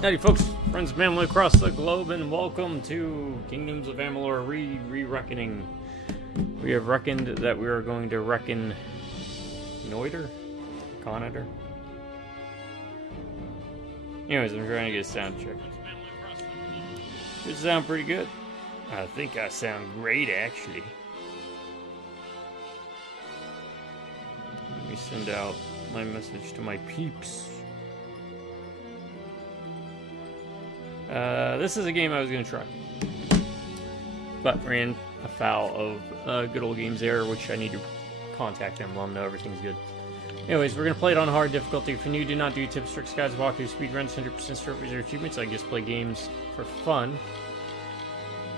Howdy folks, friends and family across the globe, and welcome to Kingdoms of Amalur Re-Reckoning. We have reckoned that we are going to reckon Noiter? Conator? Anyways, I'm trying to get a sound check. It sound pretty good. I think I sound great, actually. Let me send out my message to my peeps. This is a game I was going to try, but ran afoul of good old games there, which I need to contact them, let them know everything's good. Anyways, we're going to play it on hard difficulty. If you're new, do not do tips, tricks, guides, walkthroughs, speedruns, 100% trophies, or achievements. I just play games for fun,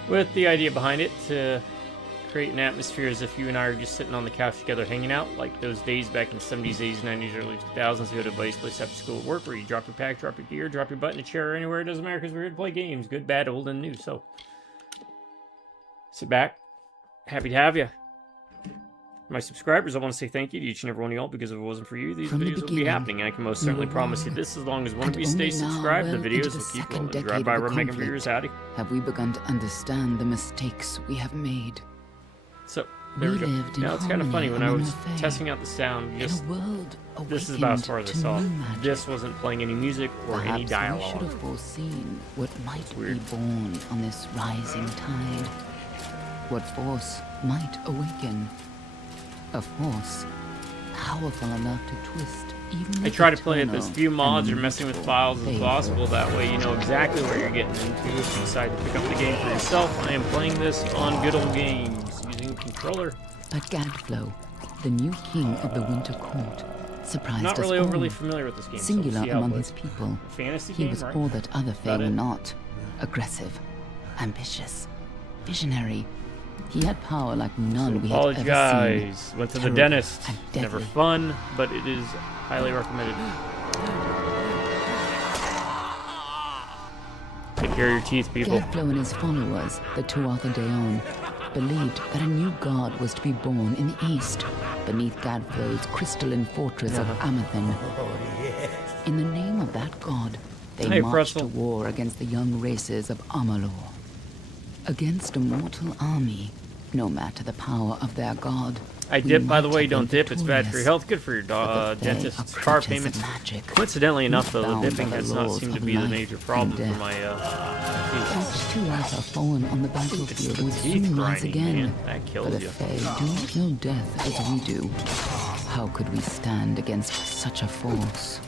with the idea behind it to create an atmosphere as if you and I are just sitting on the couch together hanging out, like those days back in the 70s, 80s, 90s, early 2000s. You go to a buddy's place after school at work where you drop your pack, drop your gear, drop your butt in a chair or anywhere. It doesn't matter, because we're here to play games. Good, bad, old, and new. So, sit back. Happy to have you. My subscribers, I want to say thank you to each and every one of y'all, because if it wasn't for you, these videos would be happening. And I can most certainly promise you this, as long as one of you stays subscribed, the videos will keep rolling. Drive by, we're making videos. Howdy. Have we begun to understand the mistakes we have made? So, there we go. Now it's kind of funny, when I was testing out the sound, just this is about as far as I saw. This wasn't playing any music or any dialogue. We should have foreseen what might be born on this rising tide. What force might awaken. A force powerful enough to twist even. I try to play it as few mods or messing with files as possible. That way you know exactly what you're getting into if you decide to pick up the game for yourself. I am playing this on good old games using a controller. But Gadflow, the new king of the Winter Court, surprised us all. Not really overly familiar with this game. Singular among his people, he was all that other Fae were not. Aggressive, ambitious, visionary. He had power like none we had ever seen. Went to the dentist. Never fun, but it is highly recommended. Take care of your teeth, people. Gadflow and his followers, the Tuatha Deon, believed that a new god was to be born in the east, beneath Gadflow's crystalline fortress of Amathen. In the name of that god, they marched to war against the young races of Amalur. Against a mortal army, no matter the power of their god. I dip, by the way, don't dip. It's bad for your health, good for your dentist's car payments. Coincidentally enough, though, the dipping has not seemed to be the major problem for my Each Tuatha fallen on the battlefield would soon rise again. That kills but the Fae do not know death as we do. How could we stand against such a force?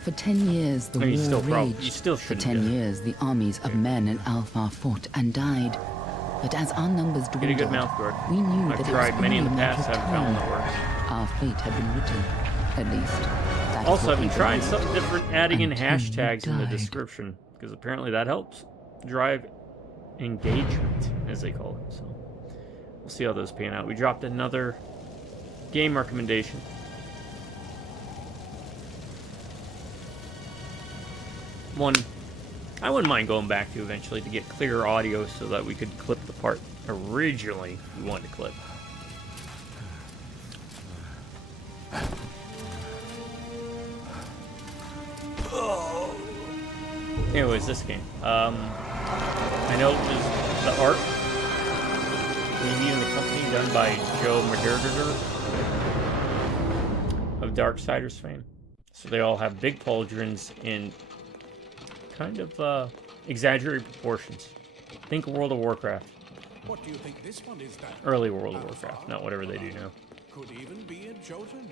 For 10 years, the war raged. For 10 years, the armies of Men and Alpha fought and died. But as our numbers dwindled, we knew that it was only a matter of time. Our fate had been written. At least, also, I've been trying something different, adding in hashtags in the description, because apparently that helps drive engagement, as they call it. So, we'll see how those pan out. We dropped another game recommendation. One I wouldn't mind going back to eventually to get clearer audio so that we could clip the part originally we wanted to clip. Anyways, this game. I know it was the art maybe in the company done by Joe Murderder of Darksiders fame. So they all have big pauldrons in kind of exaggerated proportions. Think World of Warcraft. What do you think this one is, Dan? Early World of Warcraft, not whatever they do now. Could even be a Jotun.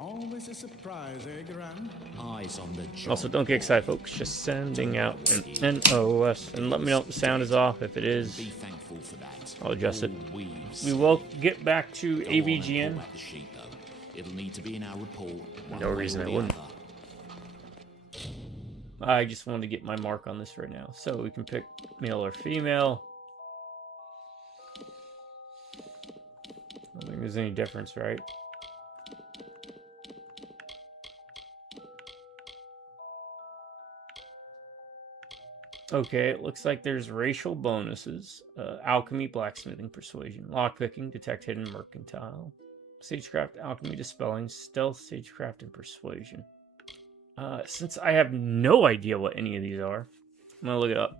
Always a surprise, eh, Garan? Eyes on the job. Also, don't get excited, folks. Just sending out an NOS, and let me know if the sound is off. If it is, be thankful for that. I'll adjust it. We will get back to AVGN. It'll need to be in our report. No reason I wouldn't. I just wanted to get my mark on this right now. So we can pick male or female. I don't think there's any difference, right? Okay, it looks like there's racial bonuses. Alchemy, blacksmithing, persuasion, lockpicking, detect hidden mercantile, sagecraft, alchemy, dispelling, stealth, sagecraft, and persuasion. Since I have no idea what any of these are, I'm gonna look it up.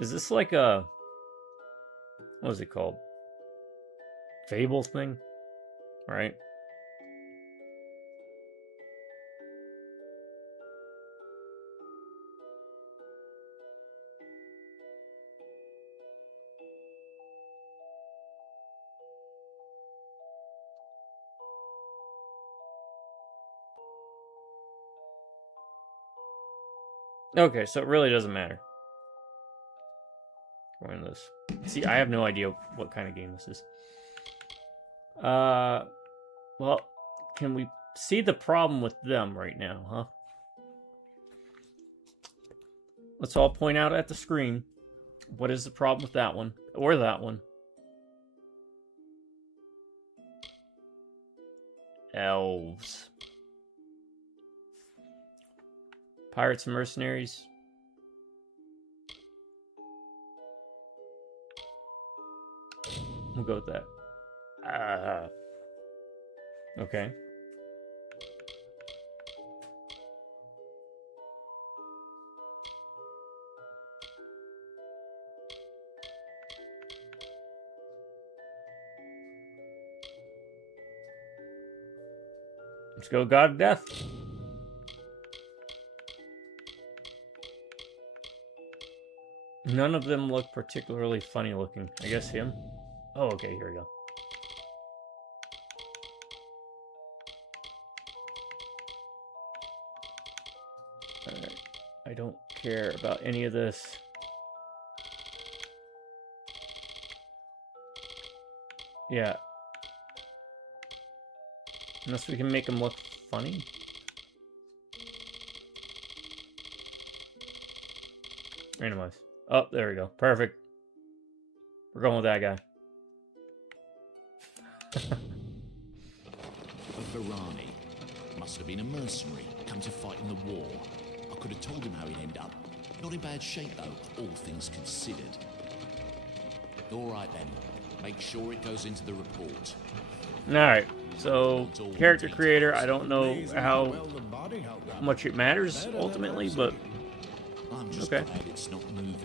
Is this like a... what is it called? Fable thing? Right? Okay, so it really doesn't matter. We're in this. See, I have no idea what kind of game this is. Well, can we see the problem with them right now, huh? Let's all point out at the screen. What is the problem with that one? Or that one? Elves. Pirates and mercenaries. We'll go with that. Okay. Let's go God of Death. None of them look particularly funny looking. I guess him. Oh, okay, here we go. Alright. I don't care about any of this. Yeah. Unless we can make them look funny. Randomize. Oh, there we go. Perfect. We're going with that guy. Varani must have been a mercenary, come to fight in the war. I could have told him how he'd end up. Not in bad shape, though, all things considered. All right, then. Make sure it goes into the report. Alright, so character creator, I don't know how much it matters ultimately, but I'm just okay. glad it's not moving.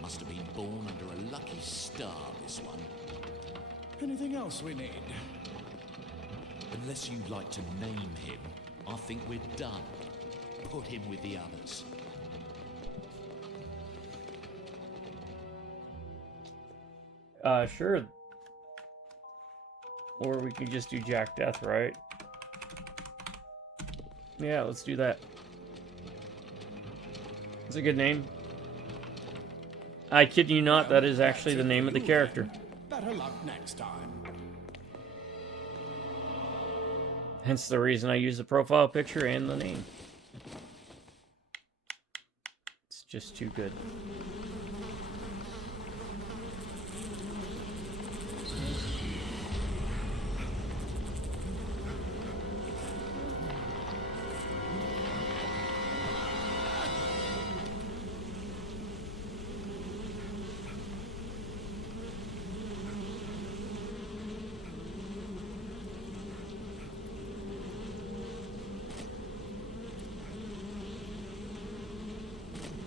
Must have been born under a lucky star, this one. Anything else we need? Unless you'd like to name him, I think we're done. Put him with the others. Sure. Or we could just do Jack Death, right? Yeah, let's do that. It's a good name. I kid you not, that is actually the name of the character. Better luck next time. Hence the reason I use the profile picture and the name. It's just too good.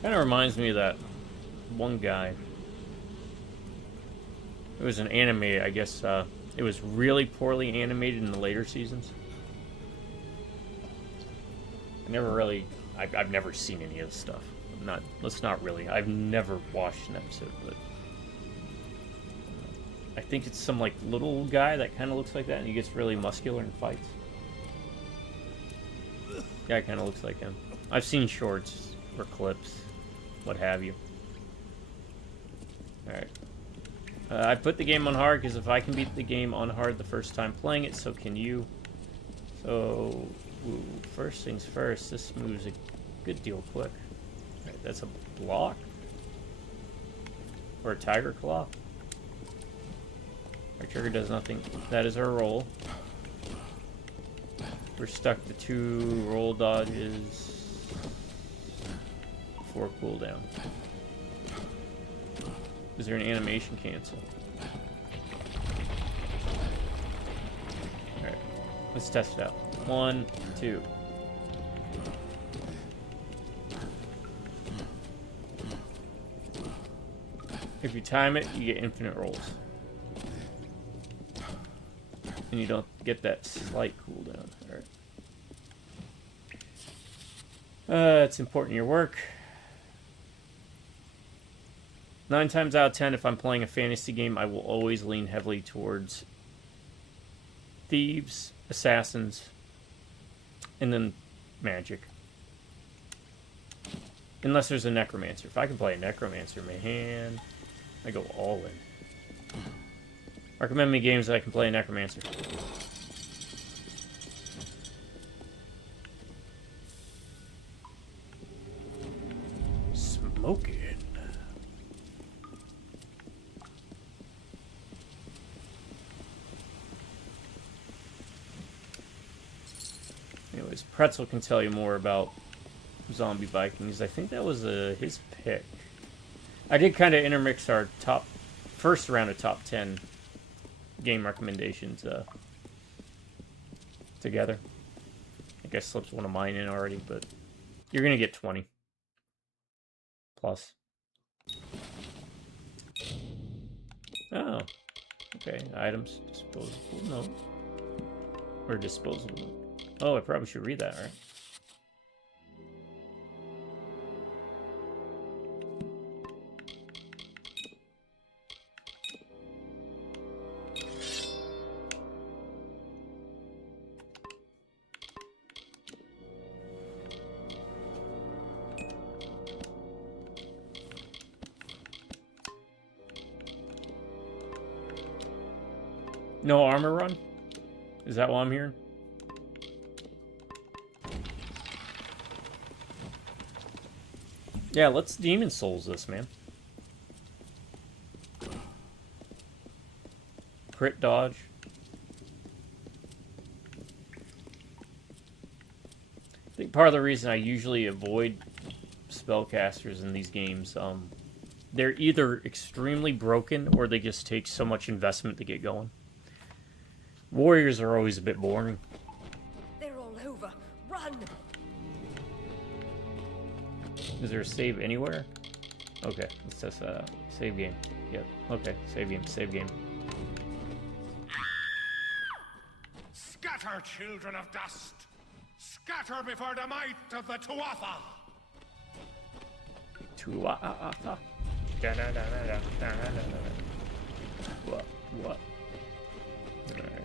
Kind of reminds me of that one guy. It was an anime, I guess. It was really poorly animated in the later seasons. I've never seen any of this stuff. I've never watched an episode, but I think it's some like little guy that kind of looks like that, and he gets really muscular in fights. Guy kind of looks like him. I've seen shorts or clips, what have you. Alright. I put the game on hard because if I can beat the game on hard the first time playing it, so can you. So, first things first, this moves a good deal quick. Right, that's a block? Or a tiger claw? Our trigger does nothing. That is our roll. We're stuck to 2 roll dodges. 4 cooldown. Is there an animation cancel? Alright. Let's test it out. 1, 2. If you time it, you get infinite rolls. And you don't get that slight cooldown. Alright. It's important in your work. 9 times out of 10, if I'm playing a fantasy game, I will always lean heavily towards thieves, assassins, and then magic. Unless there's a necromancer. If I can play a necromancer, man, I go all in. Recommend me games that I can play a necromancer. Smoking. Anyways, Pretzel can tell you more about Zombie Vikings. I think that was his pick. I did kind of intermix our first round of top 10 game recommendations together. I think I slipped one of mine in already, but you're gonna get 20 plus. Oh, okay. Items, disposable, no, or disposable. Oh, I probably should read that, right? No armor run? Is that what I'm hearing? Yeah, let's Demon Souls this, man. Crit dodge. I think part of the reason I usually avoid spellcasters in these games, they're either extremely broken or they just take so much investment to get going. Warriors are always a bit boring. They're all over. Run! Is there a save anywhere? Okay, let's test that out. Save game. Yep. Okay, save game. Save game. Scatter, children of dust! Scatter before the might of the Tuatha! Tuatha. What? Alright.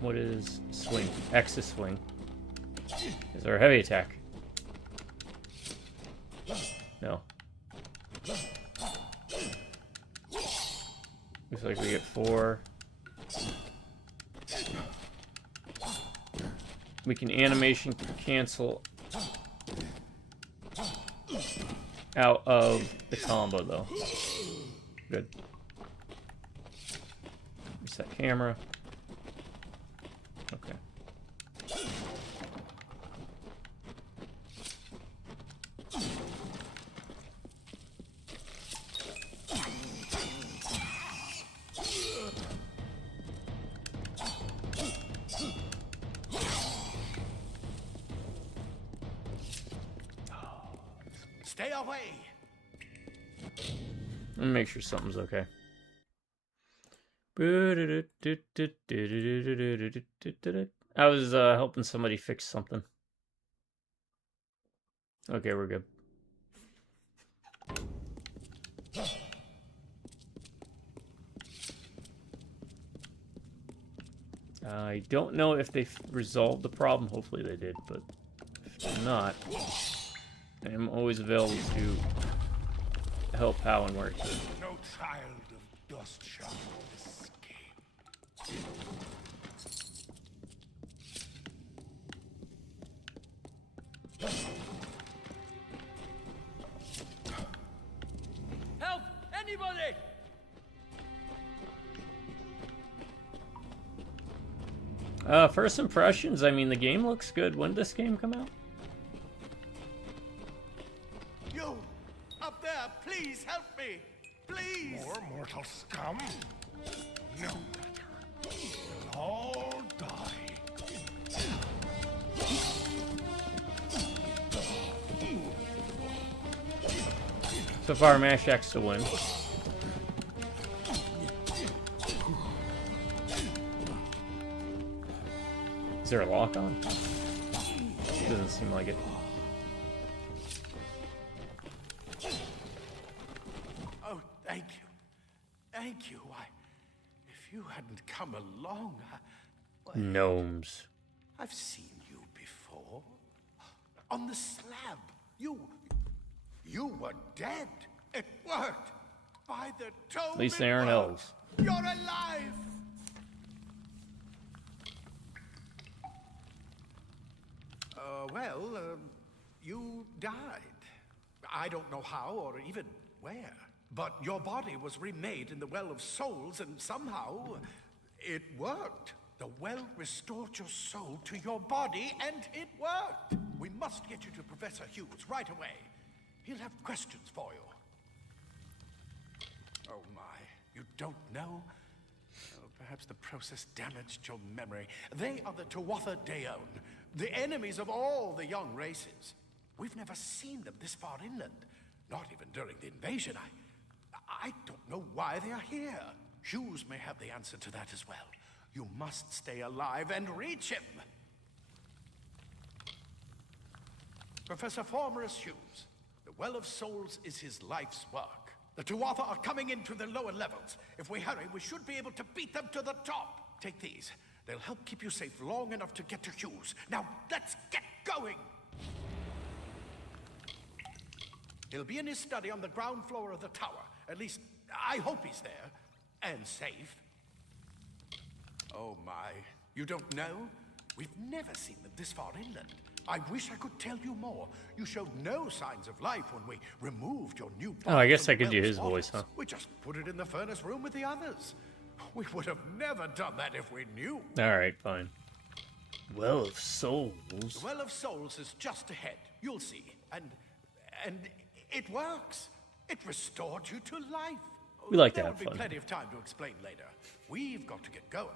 What is swing? X is swing. Is there a heavy attack? No. Looks like we get 4. We can animation cancel out of the combo, though. Good. Reset camera. Okay. Stay away! Let me make sure something's okay. I was helping somebody fix something. Okay, we're good. I don't know if they resolved the problem. Hopefully they did, but if not, I am always available to help how and where it could. No child of dust shall escape. Help! Anybody! First impressions, I mean, the game looks good. When did this game come out? You! Up there, please help me! Please! More mortal scum? No matter. You'll all die. So far, Mash X to win. Is there a lock on? Doesn't seem like it. Oh, thank you. Thank you. If you hadn't come along, Gnomes. I've seen you before. On the slab. You were dead. It worked. By the tome. At least they aren't elves. You're alive. You died. I don't know how or even where. But your body was remade in the Well of Souls, and somehow it worked. The well restored your soul to your body, and it worked. We must get you to Professor Hughes right away. He'll have questions for you. Oh my, you don't know? Oh, perhaps the process damaged your memory. They are the Tuatha Deon, the enemies of all the young races. We've never seen them this far inland, not even during the invasion. I don't know why they are here. Hughes may have the answer to that as well. You must stay alive and reach him. Professor Formorus Hughes, the Well of Souls is his life's work. The Tuatha are coming into the lower levels. If we hurry, we should be able to beat them to the top. Take these. They'll help keep you safe long enough to get to Hughes. Now, let's get going! He'll be in his study on the ground floor of the tower. At least, I hope he's there. And safe. Oh my, you don't know? We've never seen them this far inland. I wish I could tell you more. You showed no signs of life when we removed your new body. Oh, I guess from I could the do Well's his voice, waters. huh? We just put it in the furnace room with the others. We would have never done that if we knew. Alright, fine. Well of Souls. The Well of Souls is just ahead. You'll see. And it works. It restored you to life. We like to There have will be fun. plenty of time to explain later. We've got to get going.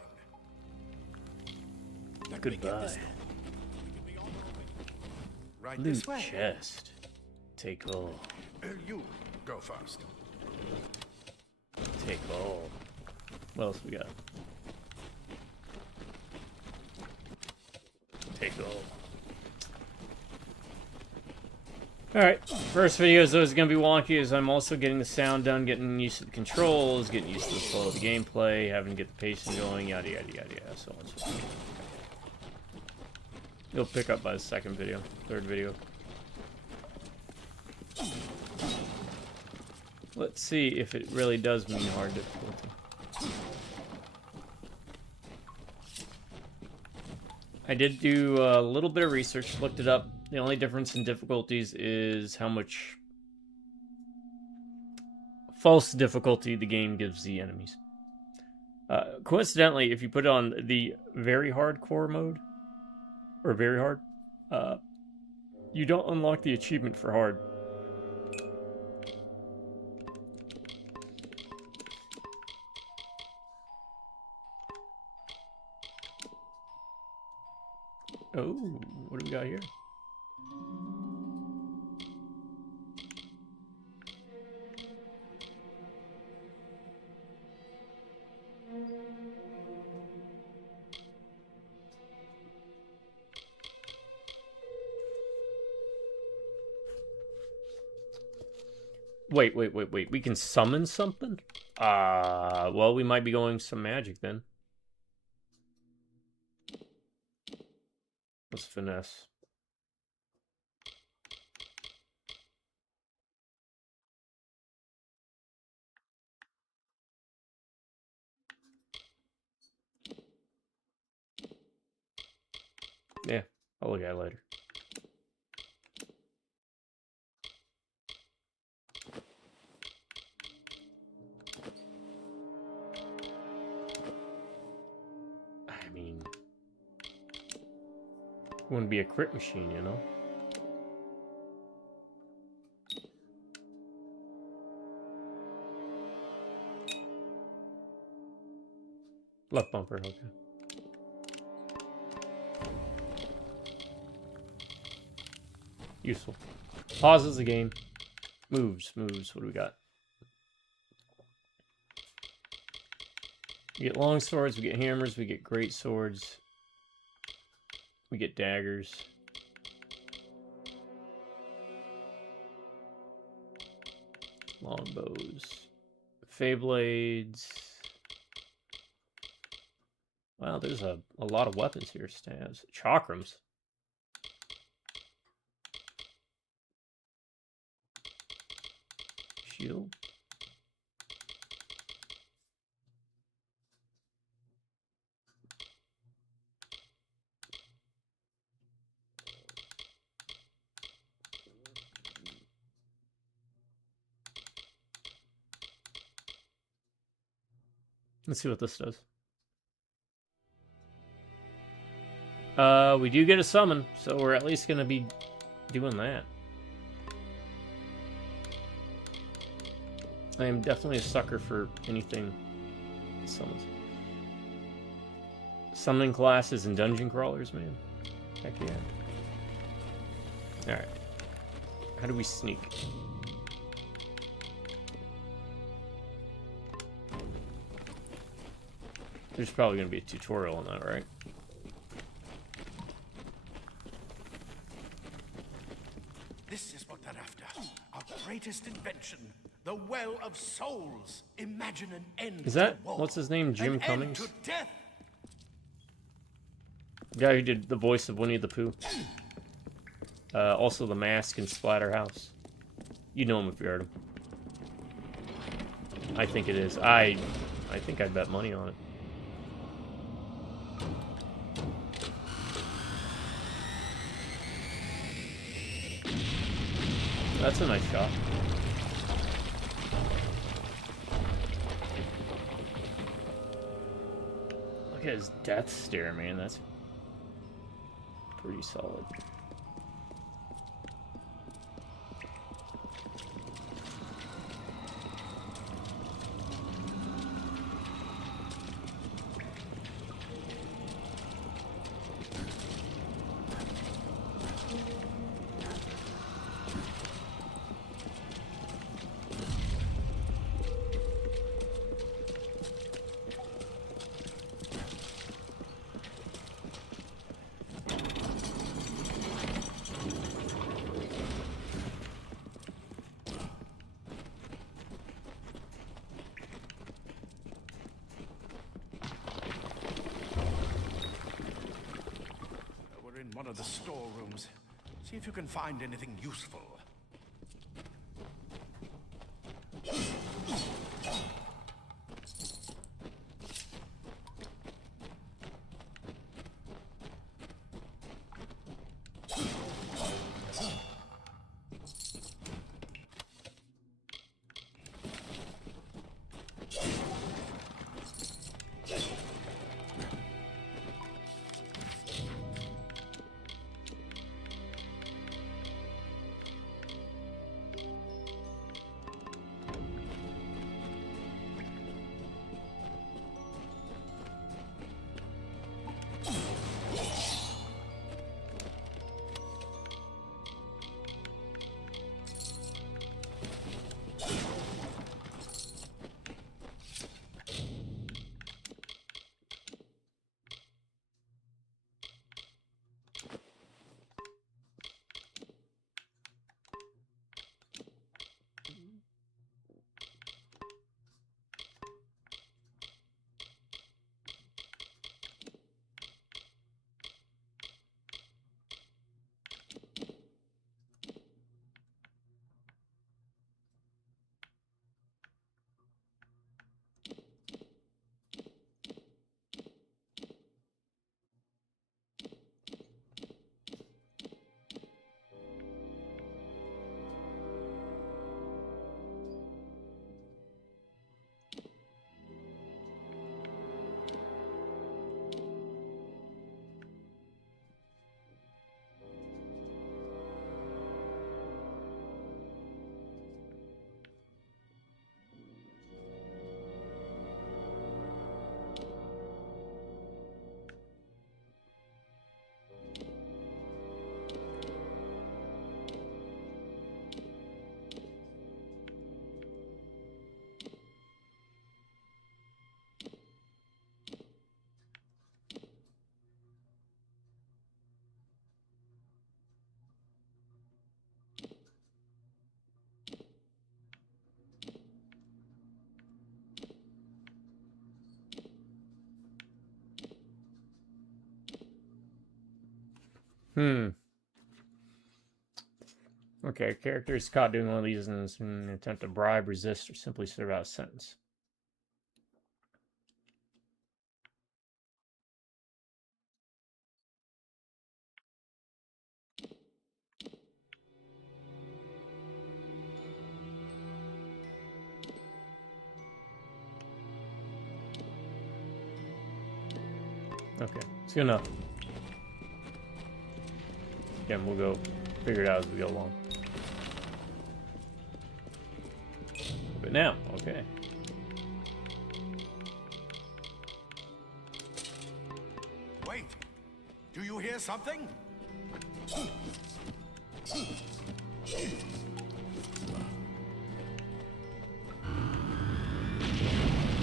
Let me get Goodbye. this. Right Loot this way. chest. Take all. You go first. Take all. What else we got? Take all. Alright, first video is always going to be wonky as I'm also getting the sound done, getting used to the controls, getting used to the flow of the gameplay, having to get the pacing going, yada yada yada yada, so on and so forth. You'll pick up by the second video, third video. Let's see if it really does mean hard difficulty. I did do a little bit of research, looked it up. The only difference in difficulties is how much false difficulty the game gives the enemies. Coincidentally, if you put it on the very hardcore mode, or very hard, you don't unlock the achievement for hard. Oh, what do we got here? Wait. We can summon something? Well, we might be going some magic then. Let's finesse. Yeah, I'll look at it later. I mean, Wouldn't be a crit machine, you know? Left bumper, okay. Useful. Pauses the game. Moves. What do we got? We get long swords, we get hammers, we get great swords. We get daggers. Longbows. Feyblades. Wow, there's a lot of weapons here. Stabs. Chakrams. Shield. Let's see what this does. We do get a summon, so we're at least going to be doing that. I am definitely a sucker for anything summons. Summoning classes and dungeon crawlers, man. Heck yeah. Alright. How do we sneak? There's probably going to be a tutorial on that, right? This is what they're after. Our greatest invention. The Well of Souls. Imagine an end Is that, to war. what's his name, Jim An Cummings? End to death. The guy who did the voice of Winnie the Pooh. Also The Mask in Splatterhouse. You know him if you heard him. I think it is. I think I'd bet money on it. That's a nice shot. Look at his death stare, man. That's pretty solid. We're in one of the storerooms. See if you can find anything useful. Okay, character is caught doing one of these in an attempt to bribe, resist, or simply serve out a sentence. Okay, it's good enough. Again, we'll go figure it out as we go along. But now, okay. Wait! Do you hear something?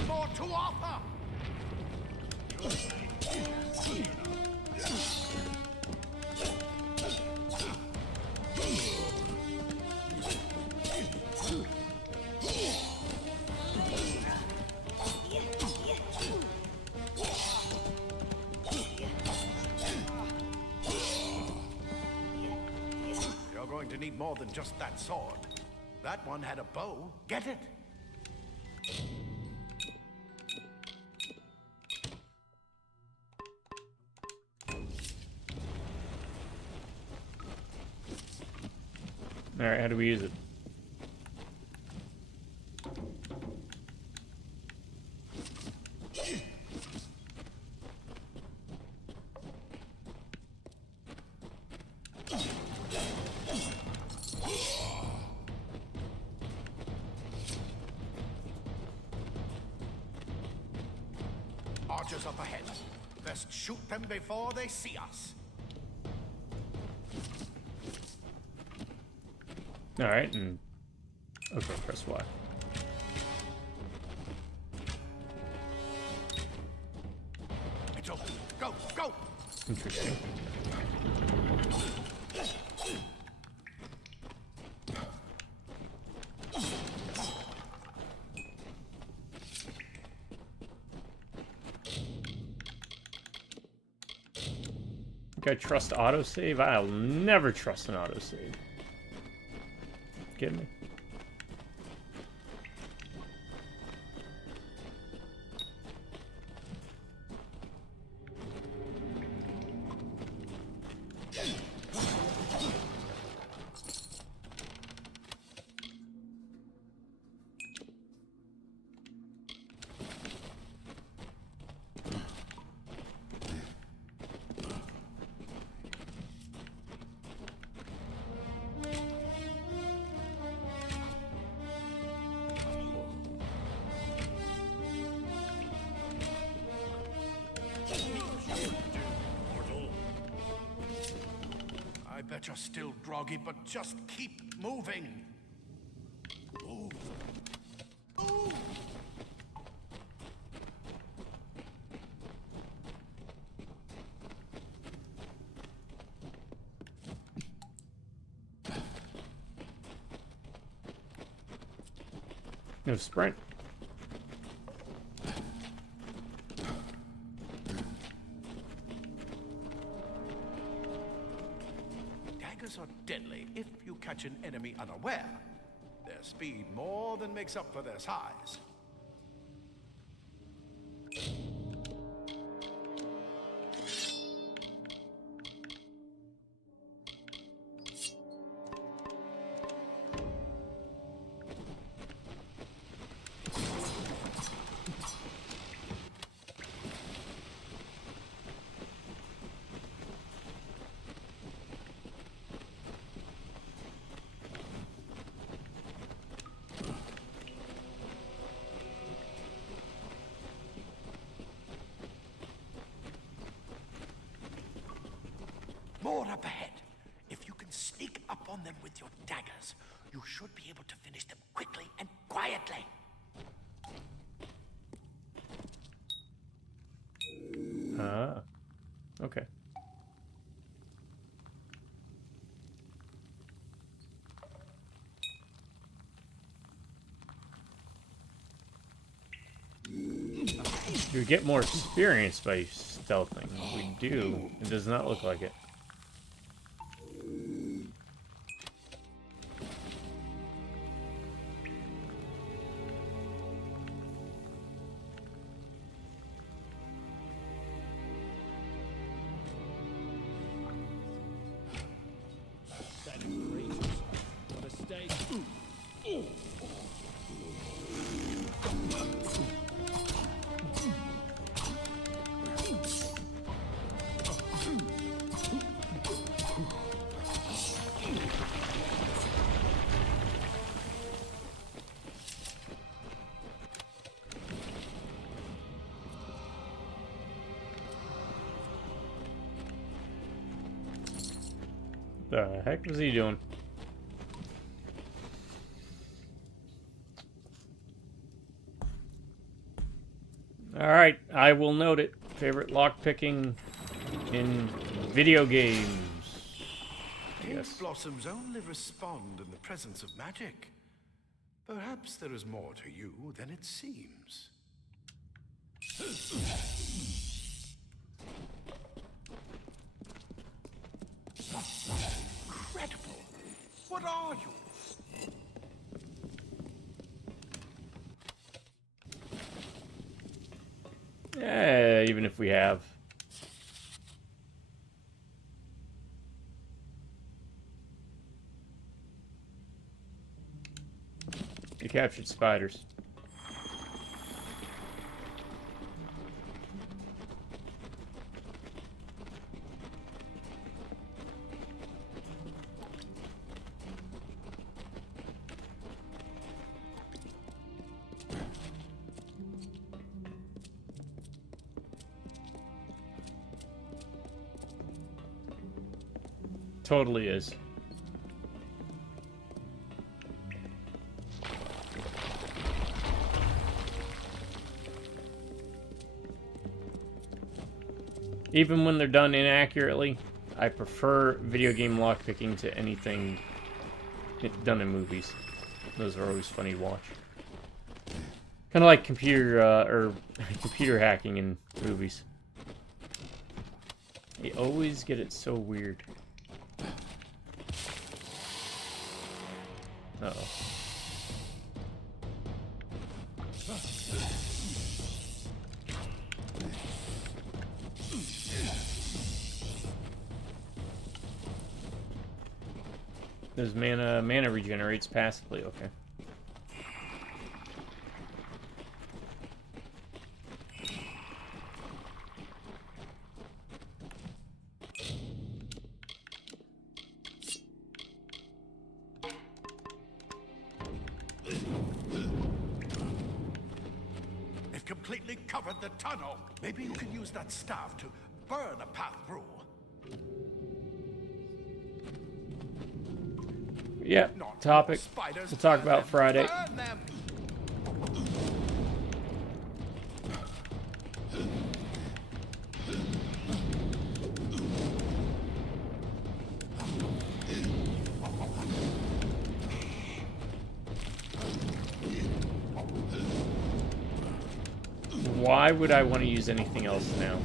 More to offer! You're going to need more than just that sword. That one had a bow. Get it? Alright, how do we use it? Archers up ahead. Best shoot them before they see us. Alright, and... Okay, press Y. It's open. Go, go! Interesting. Think I trust autosave? I'll never trust an autosave. Kidding me? I bet you're still groggy, but just keep moving. Move. Move. No sprint. Daggers are deadly if you catch an enemy unaware. Their speed more than makes up for their size. More up ahead. If you can sneak up on them with your daggers, you should be able to finish them quickly and quietly. Ah. Okay. You get more experience by stealthing. We do. It does not look like it. The heck was he doing? Alright, I will note it. Favorite lockpicking in video games. Cave blossoms only respond in the presence of magic. Perhaps there is more to you than it seems. Incredible! What are you? Yeah, even if we have. You captured spiders. Totally is. Even when they're done inaccurately, I prefer video game lockpicking to anything done in movies. Those are always funny to watch. Kind of like computer hacking in movies. They always get it so weird. Uh-oh. There's mana regenerates passively, okay. It completely covered the tunnel. Maybe you can use that staff to burn a path through. Yeah, topic. We'll talk about Friday. Why would I want to use anything else now?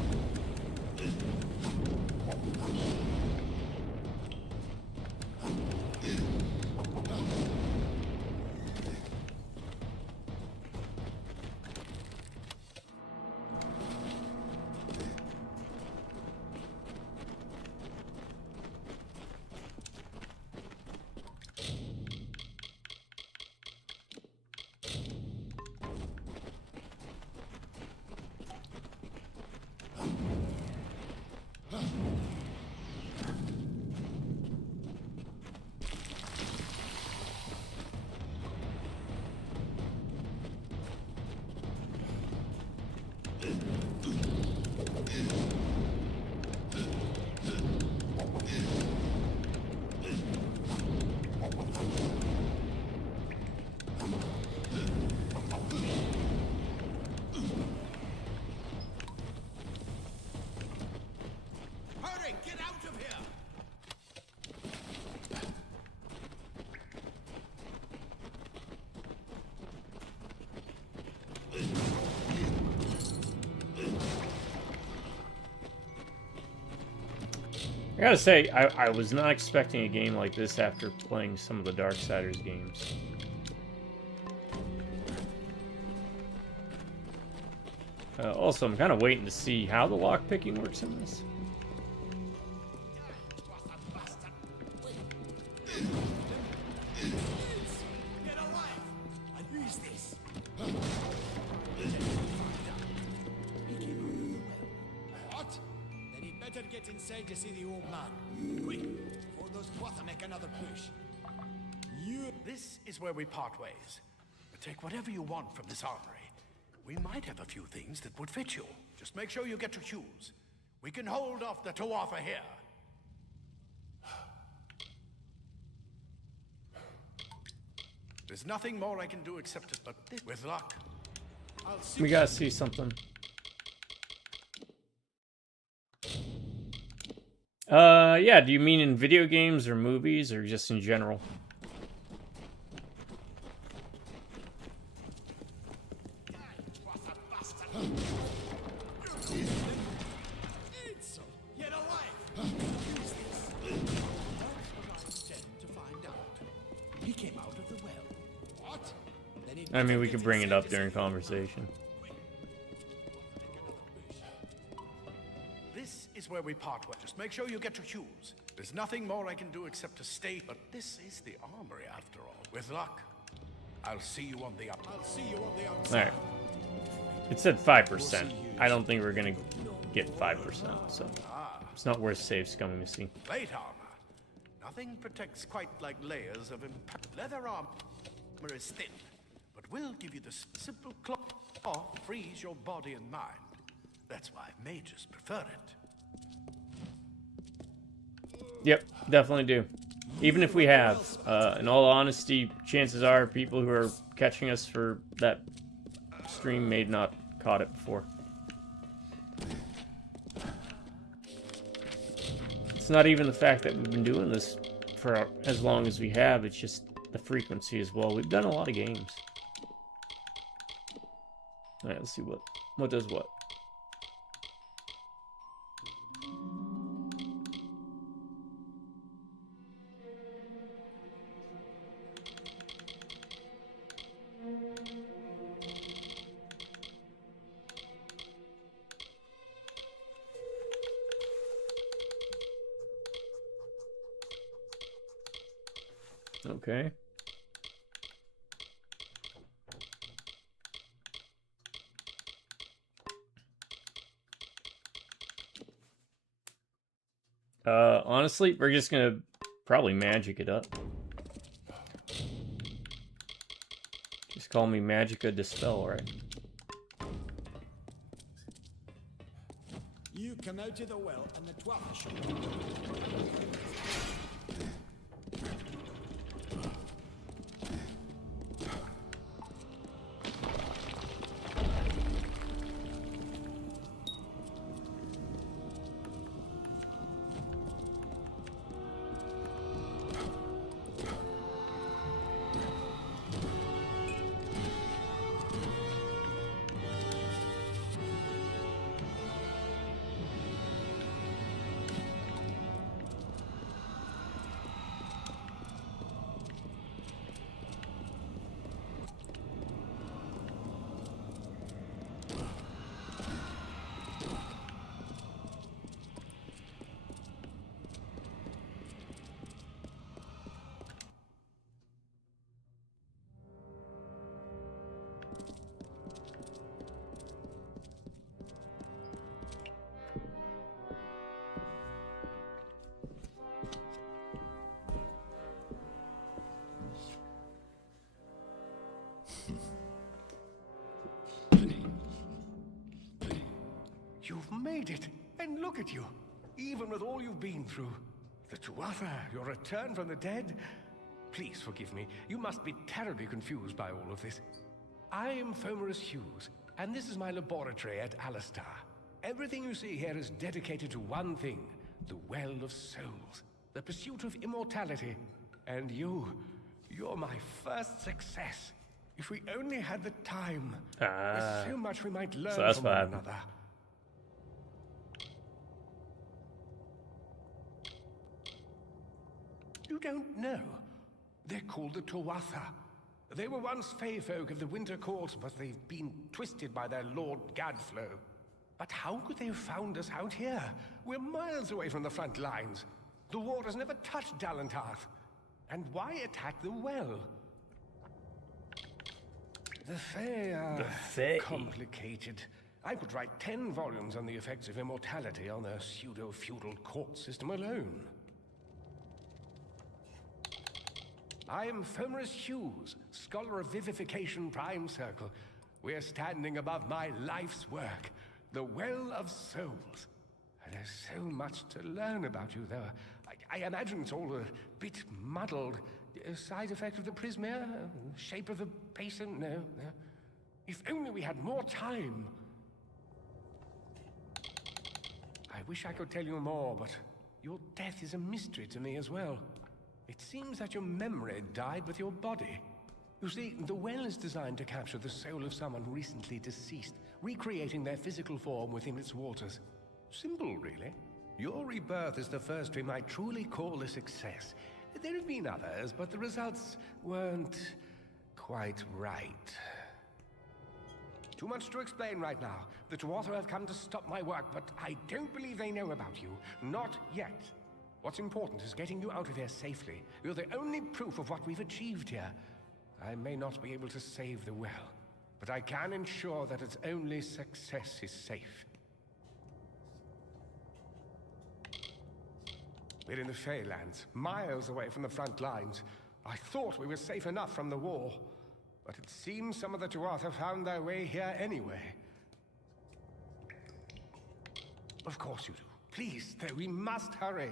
I gotta say, I was not expecting a game like this after playing some of the Darksiders games. Also, I'm kind of waiting to see how the lockpicking works in this. To see the old man. Quick, before those Quatha make another push. This is where we part ways. Take whatever you want from this armory. We might have a few things that would fit you. Just make sure you get your shoes. We can hold off the Tuatha here. There's nothing more I can do except to, but with luck. We gotta see something. Yeah, do you mean in video games or movies or just in general? I mean, we could bring it up during conversation. This is where we part. Just make sure you get to Hughes. There's nothing more I can do except to stay, but this is the armory after all. With luck, I'll see you on the upside. Alright. It said 5%. I don't think we're gonna get 5%, so it's not worth save scumming to see. Plate armor. Nothing protects quite like layers of impact. Leather armor is thin, but will give you the simple cloth frees your body and mind. That's why mages prefer it. Yep, definitely do. Even if we have, in all honesty, chances are people who are catching us for that stream may not caught it before. It's not even the fact that we've been doing this for as long as we have, it's just the frequency as well. We've done a lot of games. Alright, let's see what does what. Okay. Honestly, we're just gonna probably magic it up. Just call me Magica Dispel, right? You come out of the well and the 12th shot. You've made it, and look at you. Even with all you've been through. The Tuatha, your return from the dead. Please forgive me. You must be terribly confused by all of this. I am Fomerus Hughes, and this is my laboratory at Alistar. Everything you see here is dedicated to one thing, the Well of Souls, the pursuit of immortality. And you're my first success. If we only had the time, there's so much we might learn from one another. You don't know. They're called the Tuatha. They were once Fey folk of the Winter Court, but they've been twisted by their Lord Gadflow. But how could they have found us out here? We're miles away from the front lines. The war has never touched Dalentarth. And why attack the well? The Fey are complicated. I could write 10 volumes on the effects of immortality on their pseudo-feudal court system alone. I am Fomerus Hughes, Scholar of Vivification Prime Circle. We're standing above my life's work, the Well of Souls. And there's so much to learn about you, though. I imagine it's all a bit muddled. Side effect of the prismere? Shape of the basin? No, no. If only we had more time. I wish I could tell you more, but your death is a mystery to me as well. It seems that your memory died with your body. You see, the well is designed to capture the soul of someone recently deceased, recreating their physical form within its waters. Simple, really. Your rebirth is the first we might truly call a success. There have been others, but the results weren't quite right. Too much to explain right now. The Tuatha have come to stop my work, but I don't believe they know about you. Not yet. What's important is getting you out of here safely. You're the only proof of what we've achieved here. I may not be able to save the well, but I can ensure that its only success is safe. We're in the Feylands, miles away from the front lines. I thought we were safe enough from the war, but it seems some of the Tuatha found their way here anyway. Of course you do. Please, though, we must hurry.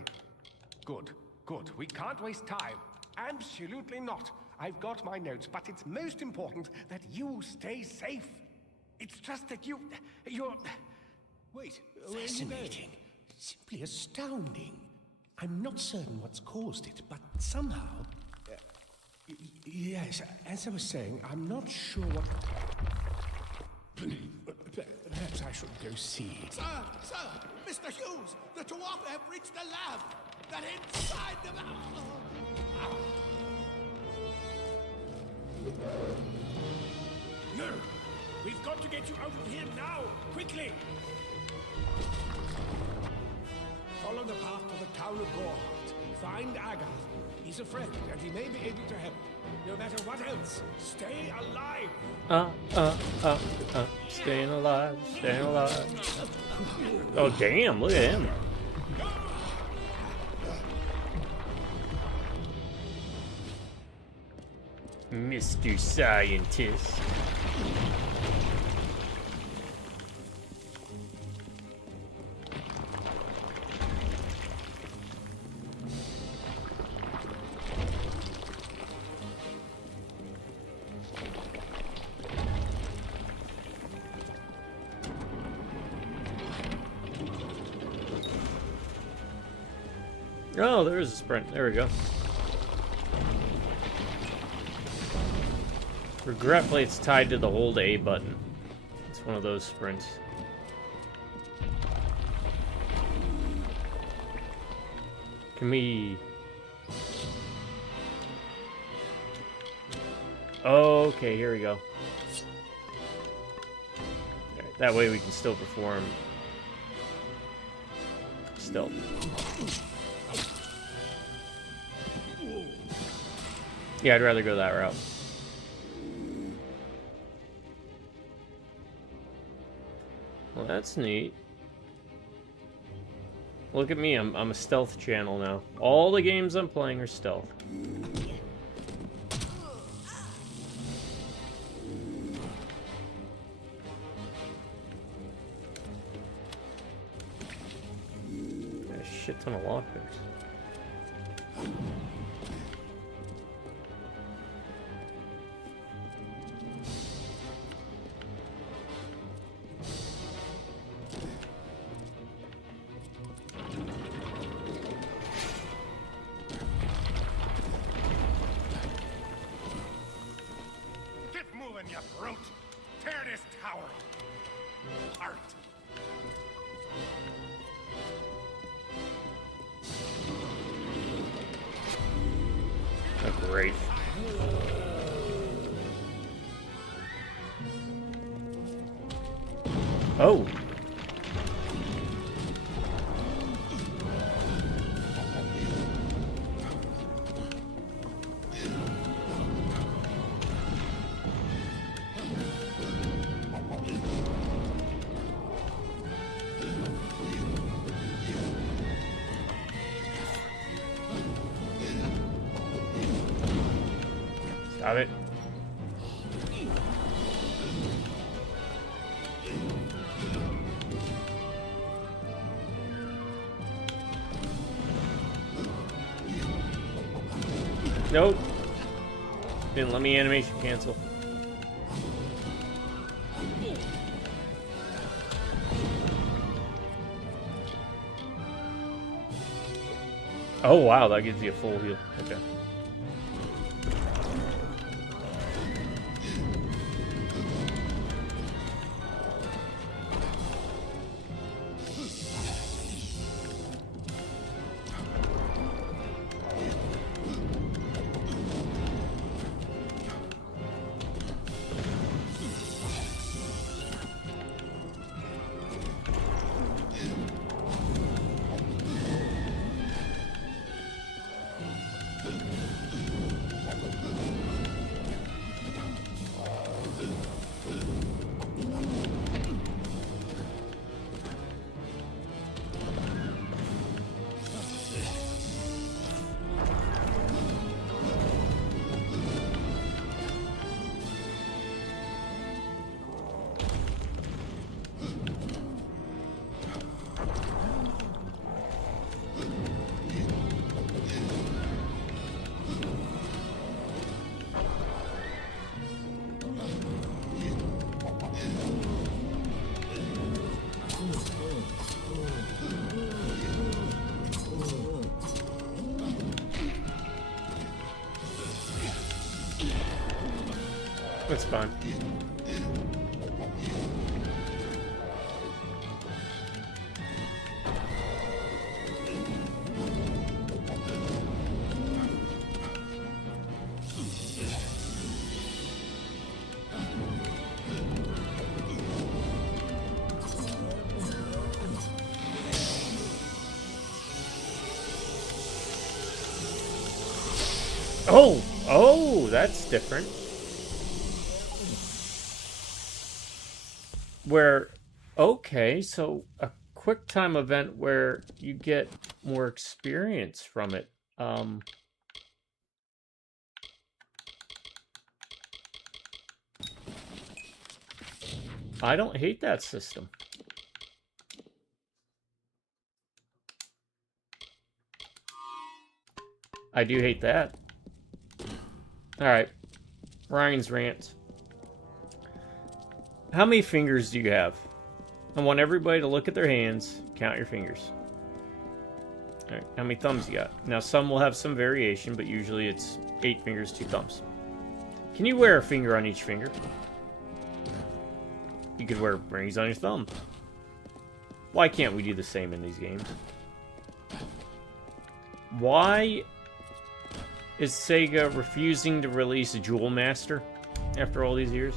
Good, good. We can't waste time. Absolutely not. I've got my notes, but it's most important that you stay safe. It's just that you're... Wait, where are you going? Simply astounding. I'm not certain what's caused it, but somehow... yes, as I was saying, I'm not sure what... Perhaps I should go see. Sir! Mr. Hughes! The Tuatha have reached the lab! They're inside the... No! We've got to get you out of here now! Quickly! Follow the path to the town of Gorhart. Find Agath. He's a friend, and he may be able to help. No matter what else, stay alive! Staying alive, staying alive. Oh, damn, look at him. Mr. Scientist. Oh, there is a sprint. There we go. Regretfully, it's tied to the hold A button. It's one of those sprints. Can we... Okay, here we go. Alright, that way we can still perform stealth. Yeah, I'd rather go that route. Well, that's neat. Look at me, I'm a stealth channel now. All the games I'm playing are stealth. Got a shit ton of lockpicks. Great. Oh. Stop it. Nope. Didn't let me animation cancel. Oh wow, that gives you a full heal. Okay. That's fine. Oh, that's different. Where, okay, so a quick time event where you get more experience from it. I don't hate that system. I do hate that. Alright. Ryan's rant. How many fingers do you have? I want everybody to look at their hands, count your fingers. Alright, how many thumbs you got? Now, some will have some variation, but usually it's 8 fingers, 2 thumbs. Can you wear a finger on each finger? You could wear rings on your thumb. Why can't we do the same in these games? Why is Sega refusing to release Jewel Master after all these years?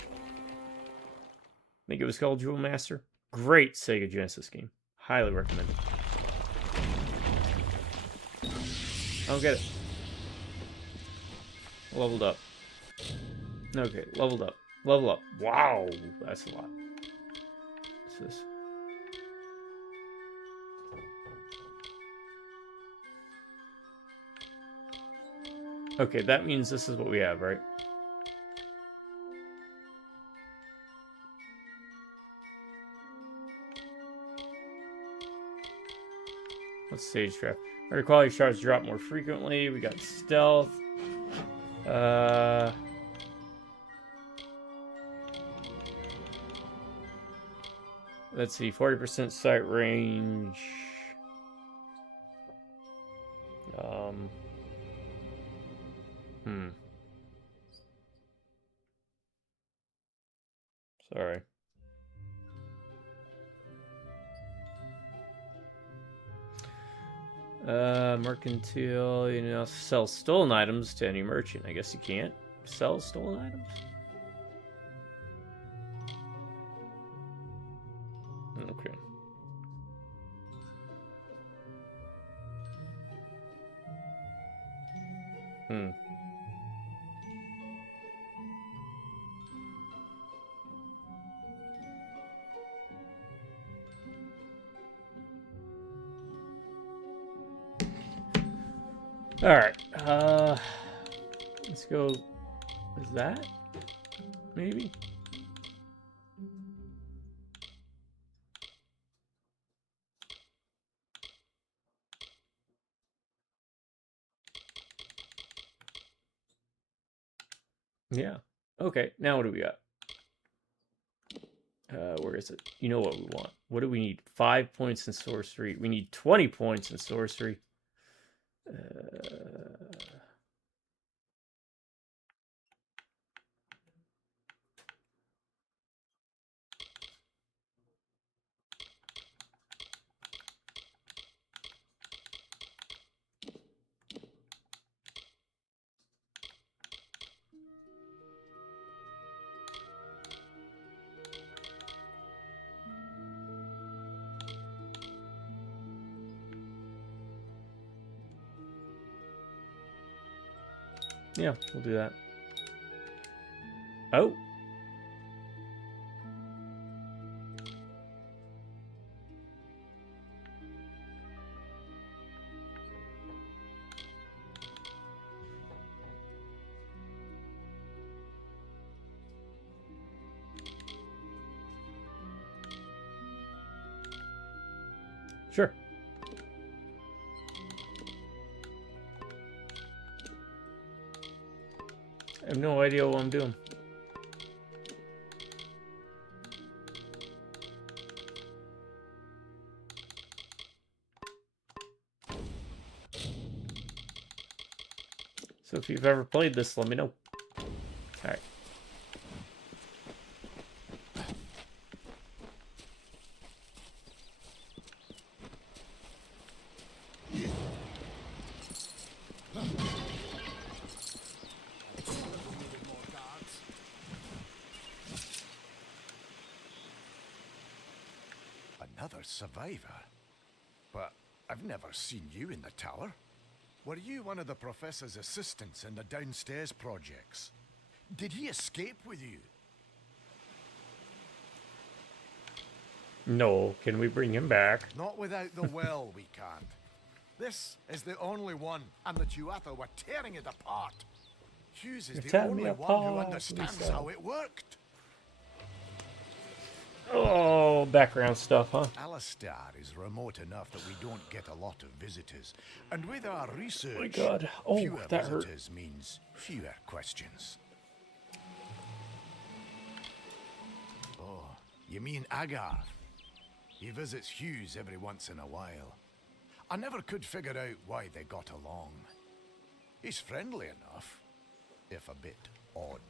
I think it was called Jewel Master. Great Sega Genesis game. Highly recommended. I don't get it. Leveled up. Okay, leveled up. Level up. Wow, that's a lot. What's this? Okay, that means this is what we have, right? What's stage trap? Our quality shards drop more frequently. We got stealth. Let's see, 40% sight range. Sorry. Mercantile, you know, sell stolen items to any merchant. I guess you can't sell stolen items? Okay. Alright, let's go, is that, maybe? Yeah. Okay, now what do we got? Where is it? You know what we want. What do we need? 5 points in sorcery. We need 20 points in sorcery. Yeah, we'll do that. Oh. Sure. I have no idea what I'm doing. So if you've ever played this, let me know. Alright. Another survivor? But I've never seen you in the tower. Were you one of the professor's assistants in the downstairs projects? Did he escape with you? No, can we bring him back? Not without the well, we can't. This is the only one, and the Tuatha were tearing it apart. Hughes is the only one who understands how it worked. Oh, background stuff, huh? Alistair is remote enough that we don't get a lot of visitors. And with our research, Oh my God. Oh, fewer that hurt. visitors means fewer questions. Oh, you mean Agar? He visits Hughes every once in a while. I never could figure out why they got along. He's friendly enough, if a bit odd.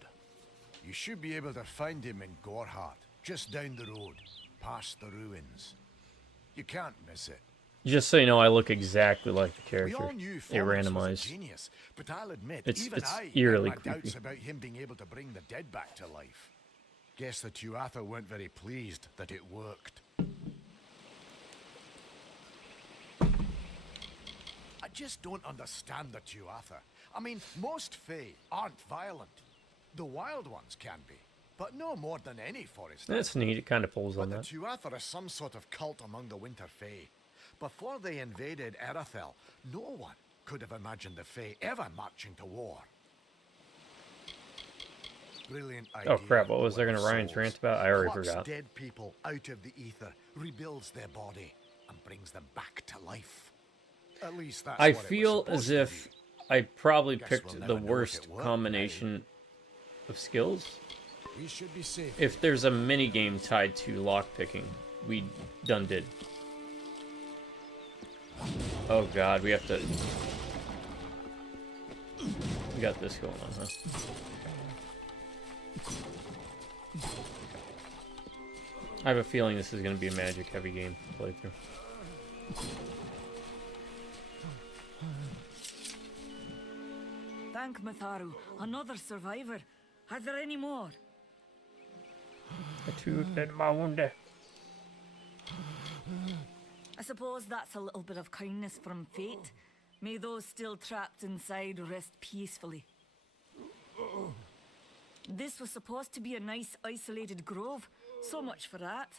You should be able to find him in Gorhart, just down the road, past the ruins. You can't miss it. Just so you know, I look exactly like the We all character. knew They Forrest was a randomized. genius, but I'll admit, It's even I eerily had my doubts creepy. about him being able to bring the dead back to life. Guess the Tuatha weren't very pleased that it worked. I just don't understand the Tuatha. I mean, most Fae aren't violent. The wild ones can be, but no more than any forest. That's neat. It kind of pulls on But that. the Tuatha are some sort of cult among the Winter Fae. Before they invaded Erethel, no one could have imagined the Fae ever marching to war. Brilliant idea. Oh crap! What was I gonna Souls. Ryan's rant about? I already Plucks forgot. dead people out of the ether, rebuilds their body, and brings them back to life. At least that's I what it was feel supposed as to if be. I probably Guess picked we'll the never know if worst it worked combination of skills. We should be safe. If there's a mini game tied to lockpicking, we done did. Oh god, we have to. We got this going on, huh? I have a feeling this is going to be a magic heavy game to play through. Thank Matharu. Another survivor. Are there any more? I suppose that's a little bit of kindness from fate. May those still trapped inside rest peacefully. This was supposed to be a nice isolated grove. So much for that.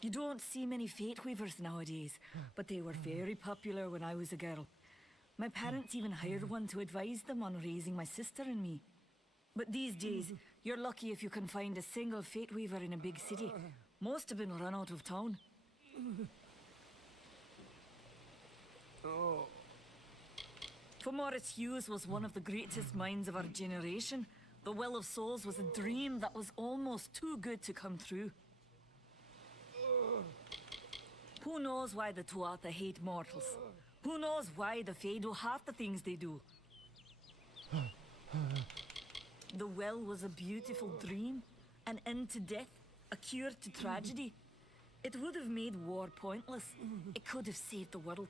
You don't see many fate weavers nowadays, but they were very popular when I was a girl. My parents even hired one to advise them on raising my sister and me. But these days, you're lucky if you can find a single fate weaver in a big city. Most have been run out of town. Morris Hughes was one of the greatest minds of our generation. The Well of Souls was a dream that was almost too good to come true. Who knows why the Tuatha hate mortals? Who knows why the Fae do half the things they do? The well was a beautiful dream, an end to death, a cure to tragedy. It would have made war pointless. It could have saved the world.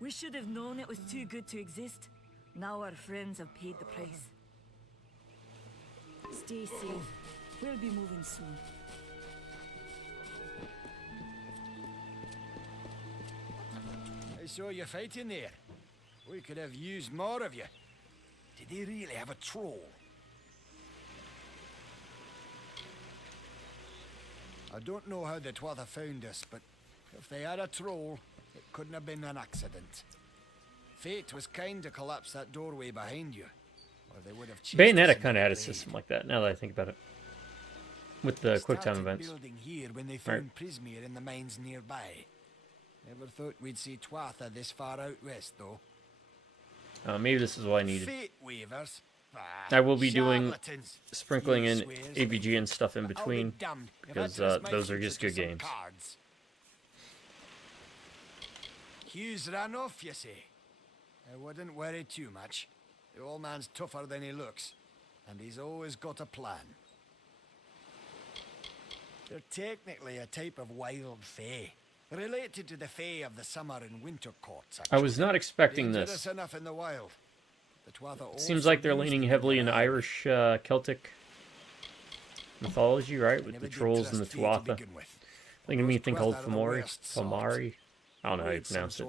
We should have known it was too good to exist. Now our friends have paid the price. Stay safe. We'll be moving soon. I saw you fighting there. We could have used more of you. Did they really have a troll? I don't know how the Tuatha found us, but if they had a troll, it couldn't have been an accident. Fate was kind to collapse that doorway behind you, or they would have chased Bayonetta kind of had a system like that, now that I think about it. With the QuickTime events. Building here when they found Prismere in the mines nearby. Never thought we'd see Tuatha this far out west, though. Maybe this is what I needed. Fate weavers. I will be doing sprinkling in AVG and stuff in between because those are just good games. Hughes ran off, you say? I wouldn't worry too much. The old man's tougher than he looks, and he's always got a plan. They're technically a type of wild fae, related to the fae of the summer and winter courts. I was not expecting this. Dangerous enough in the wild. Seems like they're leaning heavily into Irish Celtic mythology, right? With the trolls and the Tuatha. Making me think old Fomari. I don't know how you pronounce it.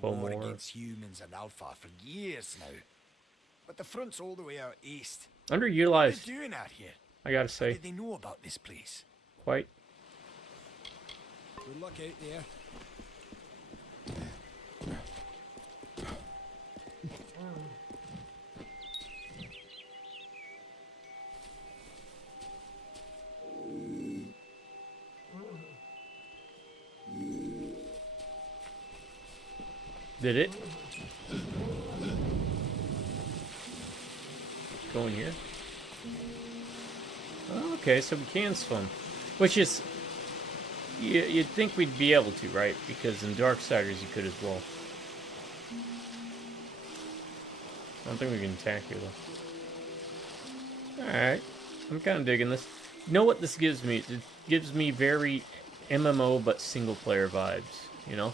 Against humans and Alpha for years now. But the front's all the way out east. Underutilized. What are they doing out here? I gotta say. How did they know about this place? Quite. Good luck out there. Did it? Go in here. Oh, okay, so we can swim. Which is... You'd think we'd be able to, right? Because in Darksiders you could as well. I don't think we can attack here, though. Alright. I'm kind of digging this. You know what this gives me? It gives me very MMO but single-player vibes, you know?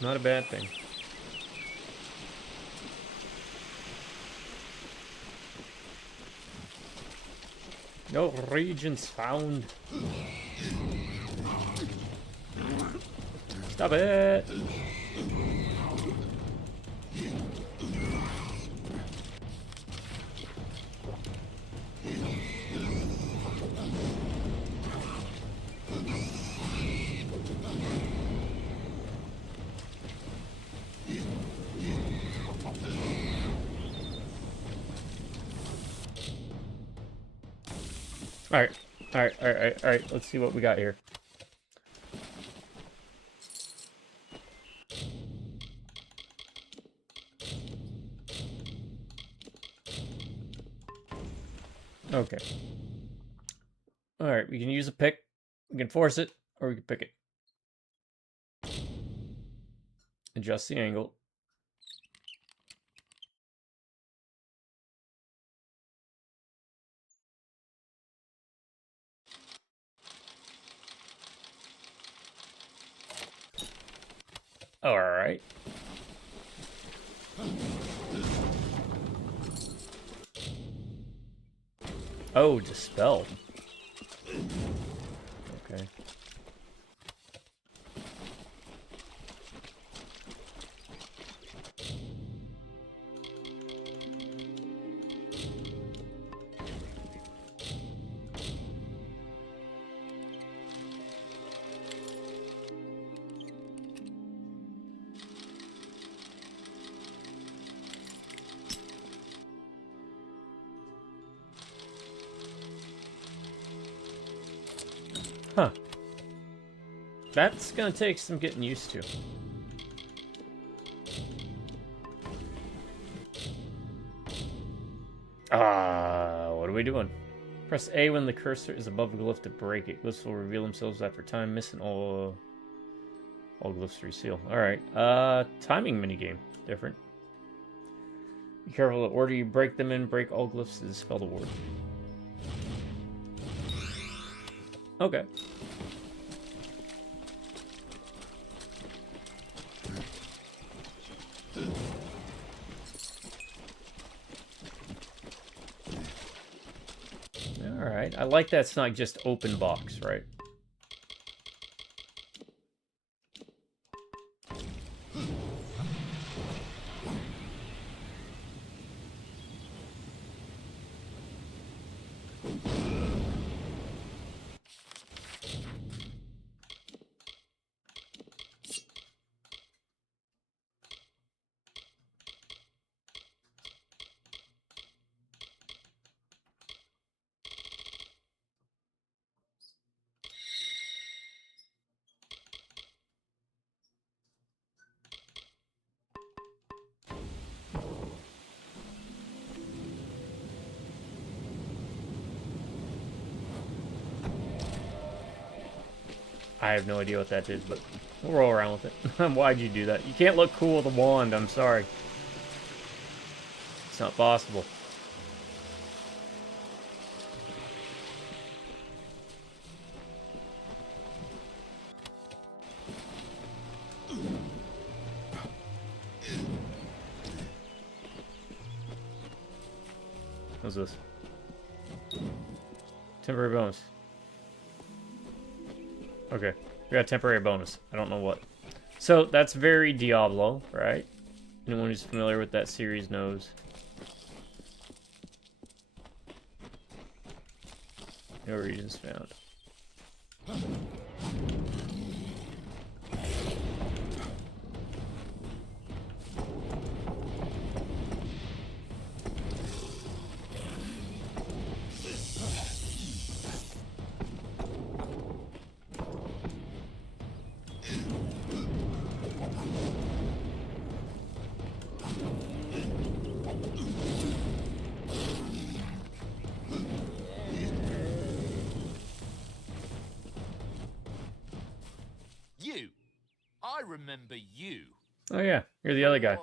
Not a bad thing. No regions found. Stop it! Alright, let's see what we got here. Okay. Alright, we can use a pick, we can force it, or we can pick it. Adjust the angle. Alright. Oh, dispel. Okay. That's gonna take some getting used to. What are we doing? Press A when the cursor is above a glyph to break it. Glyphs will reveal themselves after time. Missing all glyphs reseal. Alright. Timing minigame. Different. Be careful the order you break them in. Break all glyphs to dispel the ward. Okay. Alright, I like that it's not just open box, right? I have no idea what that did, but we'll roll around with it. Why'd you do that? You can't look cool with a wand, I'm sorry. It's not possible. What's this? Temporary bonus. Okay, we got a temporary bonus. I don't know what. So, that's very Diablo, right? Anyone who's familiar with that series knows. No regions found. I remember you. Oh yeah, you're the other guy.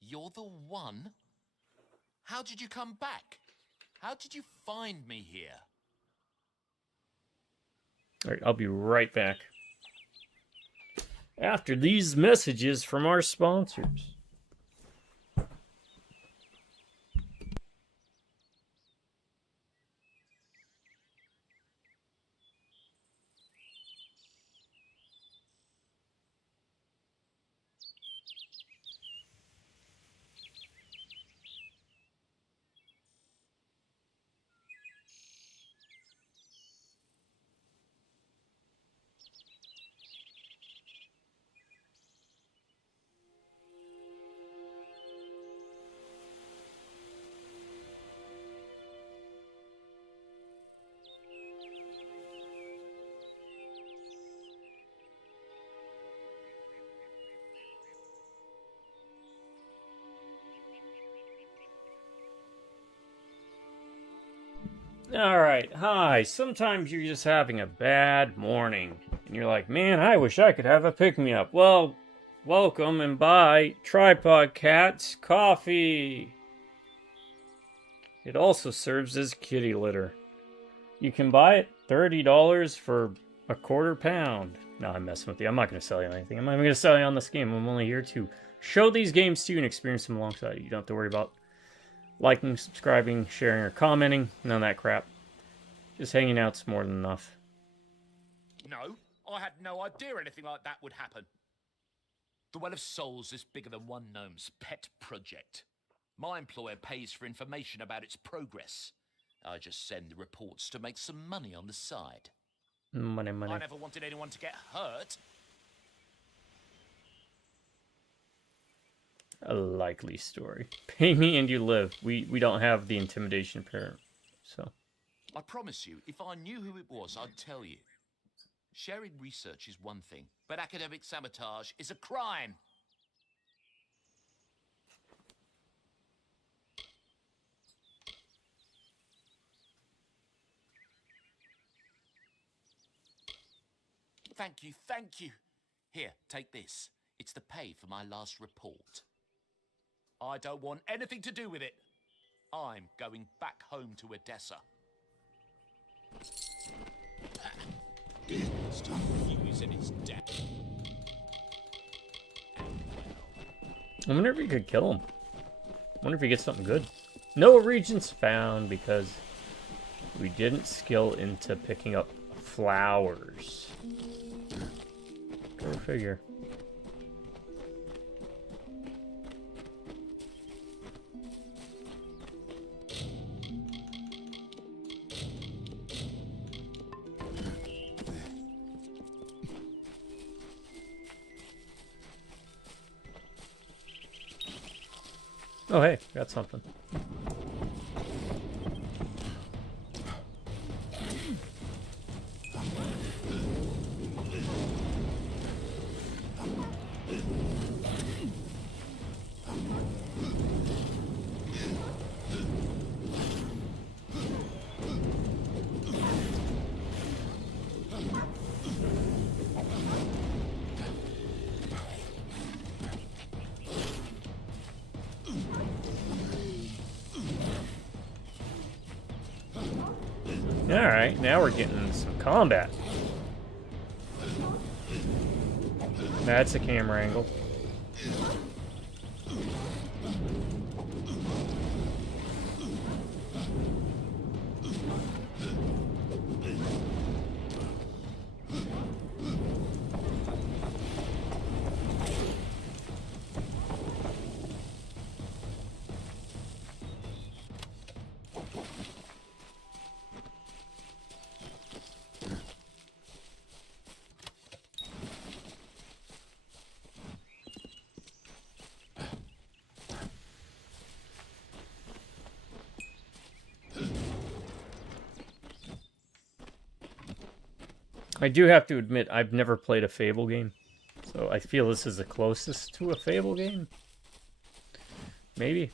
You're the one? How did you come back? How did you find me here? Alright, I'll be right back. After these messages from our sponsors. Alright, hi. Sometimes you're just having a bad morning. And you're like, man, I wish I could have a pick-me-up. Well, welcome and buy Tripod Cat's coffee. It also serves as kitty litter. You can buy it $30 for a £1/4. No, I'm messing with you. I'm not going to sell you anything. I'm not even going to sell you on this game. I'm only here to show these games to you and experience them alongside you. You don't have to worry about liking, subscribing, sharing, or commenting. None of that crap. Just hanging out's more than enough. No, I had no idea anything like that would happen. The Well of Souls is bigger than one gnome's pet project. My employer pays for information about its progress. I just send the reports to make some money on the side. Money. I never wanted anyone to get hurt. A likely story. Pay me and you live. We don't have the intimidation parent, so. I promise you, if I knew who it was, I'd tell you. Sharing research is one thing, but academic sabotage is a crime. Thank you, thank you. Here, take this. It's the pay for my last report. I don't want anything to do with it. I'm going back home to Odessa. Stop using his death. I wonder if you could kill him. I wonder if he gets something good. No regions found because we didn't skill into picking up flowers. Go figure. Oh hey, got something. Alright, now we're getting some combat. That's a camera angle. I do have to admit, I've never played a Fable game, so I feel this is the closest to a Fable game. Maybe.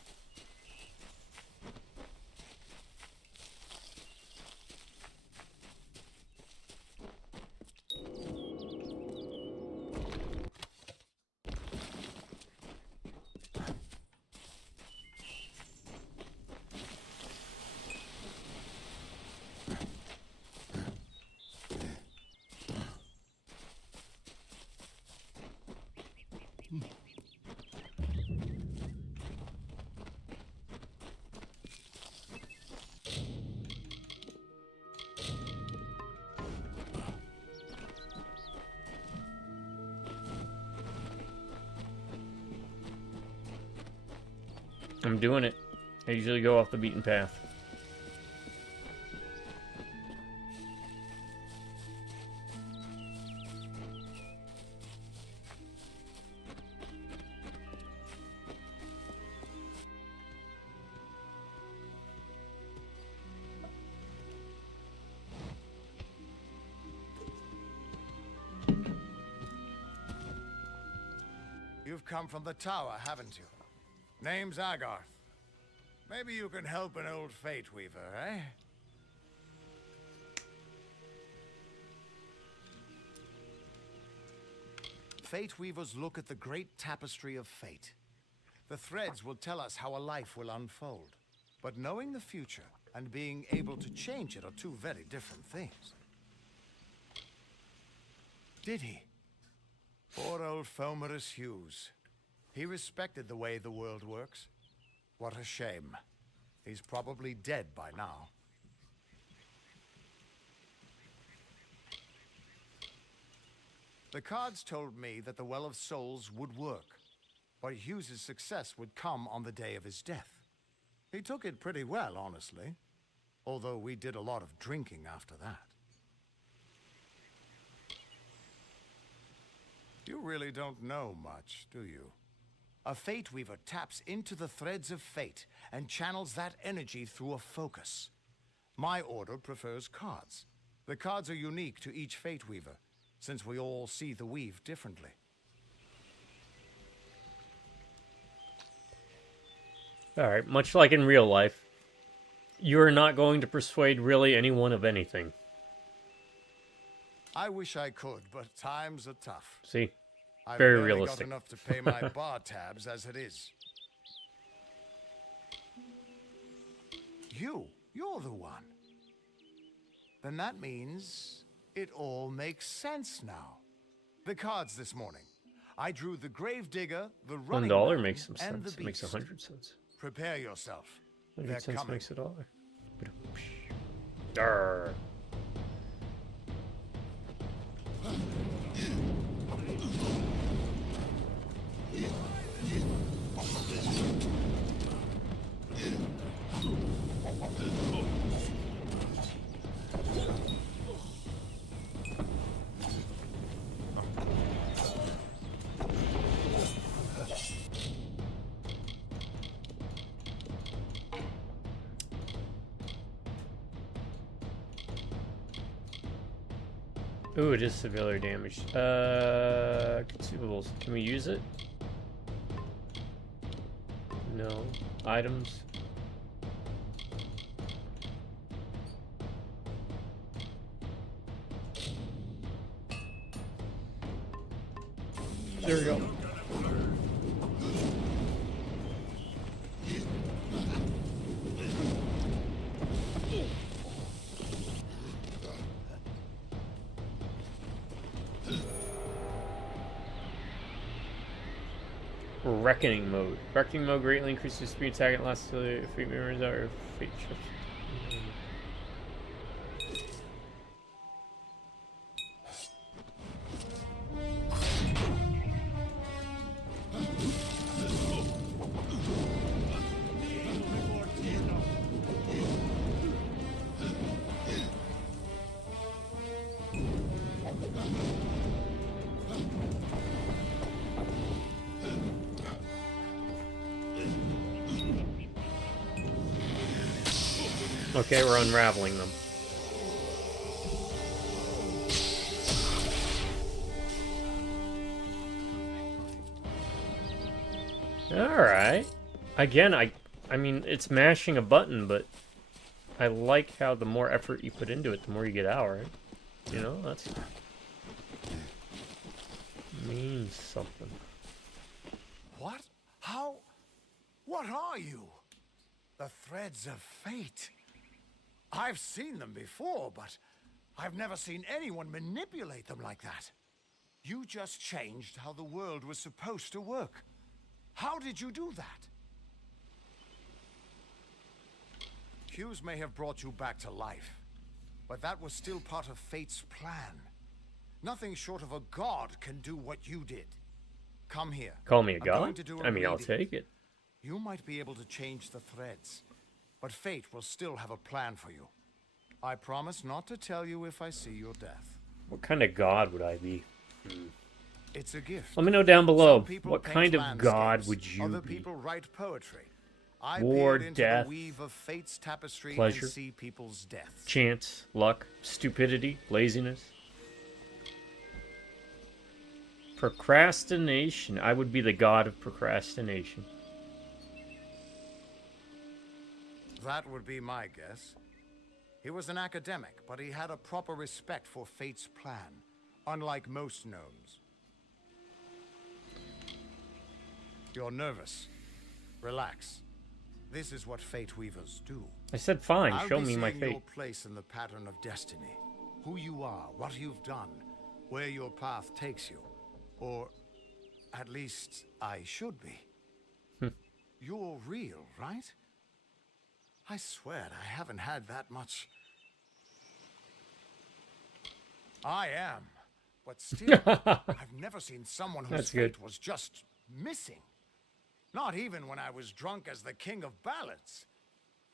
I'm doing it. I usually go off the beaten path. You've come from the tower, haven't you? Name's Agarth. Maybe you can help an old Fate Weaver, eh? Fate Weavers look at the great tapestry of fate. The threads will tell us how a life will unfold. But knowing the future and being able to change it are two very different things. Did he? Poor old Fomerus Hughes. He respected the way the world works. What a shame. He's probably dead by now. The cards told me that the Well of Souls would work, but Hughes's success would come on the day of his death. He took it pretty well, honestly, although we did a lot of drinking after that. You really don't know much, do you? A Fate Weaver taps into the threads of fate and channels that energy through a focus. My order prefers cards. The cards are unique to each Fate Weaver, since we all see the weave differently. Alright, much like in real life, you're not going to persuade really anyone of anything. I wish I could, but times are tough. See? I've Very barely realistic. got enough to pay my bar tabs as it is. You're the one. Then that means it all makes sense now. The cards this morning. I drew the gravedigger, the running $1 man, makes some and sense. the It makes beast. 100 cents. Prepare yourself. 100 They're cents coming. makes a dollar. Arr. Ooh, it is severely damaged. Consumables. Can we use it? No. Items. There we go. Reckoning mode. Reckoning mode greatly increases speed attack and lasts until the fate memories are fate shifts. Okay, we're unraveling them. Alright. Again, I mean, it's mashing a button, but I like how the more effort you put into it, the more you get out, right? You know, that's... means something. What? How? What are you? The threads of fate. I've seen them before, but I've never seen anyone manipulate them like that. You just changed how the world was supposed to work. How did you do that? Hughes may have brought you back to life, but that was still part of fate's plan. Nothing short of a god can do what you did. Come here. Call me a I'm god? going to do a I mean, I'll reading. take it. You might be able to change the threads, but fate will still have a plan for you. I promise not to tell you if I see your death. What kind of god would I be? It's a gift. Let me know down below. Some people What paint kind of god landscapes, would you Other be? people write poetry. I War, peered into death, the weave of fate's tapestry pleasure, and see people's deaths. Chance, luck, stupidity, laziness. Procrastination. I would be the god of procrastination. That would be my guess. He was an academic, but he had a proper respect for fate's plan, unlike most gnomes. You're nervous. Relax. This is what fate weavers do. I said fine, I'll show be me my seeing fate. your place in the pattern of destiny. Who you are, what you've done, where your path takes you. Or, at least, I should be. You're real, right? I swear I haven't had that much. I am, but still, I've never seen someone whose That's good. fate was just missing. Not even when I was drunk as the king of ballads.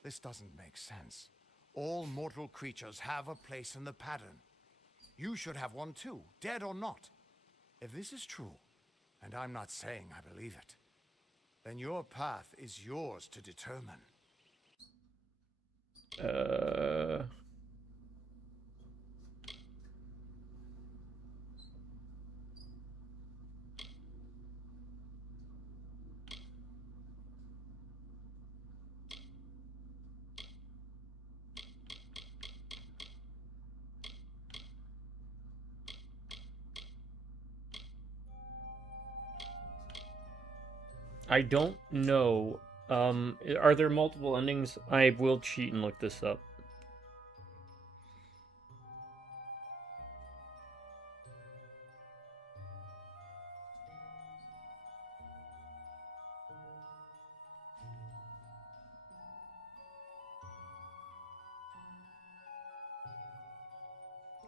This doesn't make sense. All mortal creatures have a place in the pattern. You should have one too, dead or not. If this is true, and I'm not saying I believe it, then your path is yours to determine. I don't know. Are there multiple endings? I will cheat and look this up.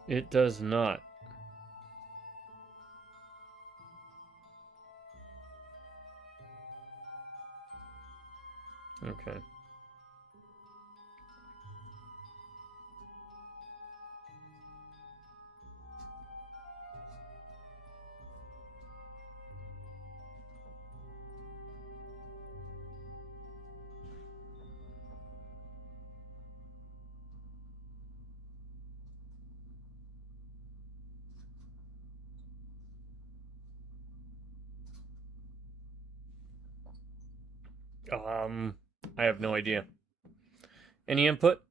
It does not. Okay. I have no idea. Any input?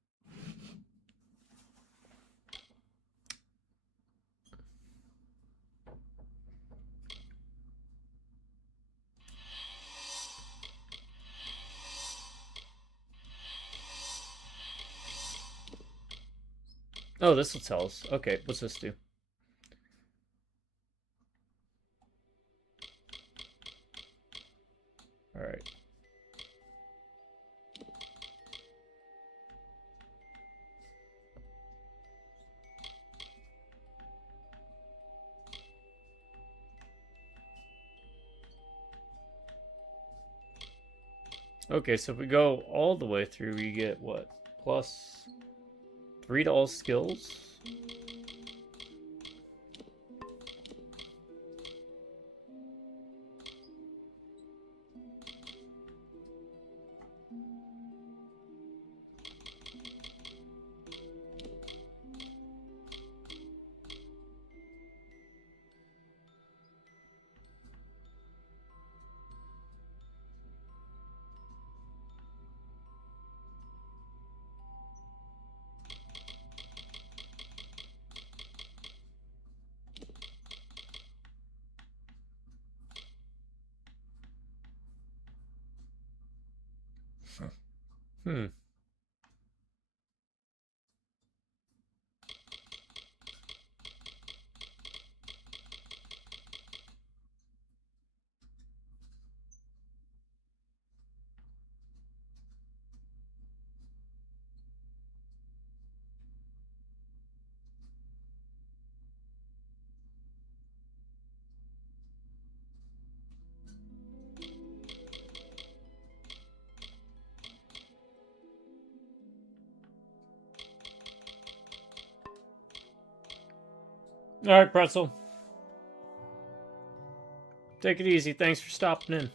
Oh, this will tell us. Okay, what's this do? Alright. Okay, so if we go all the way through, we get what? Plus 3 to all skills? Hmm. Alright, Pretzel. Take it easy. Thanks for stopping in.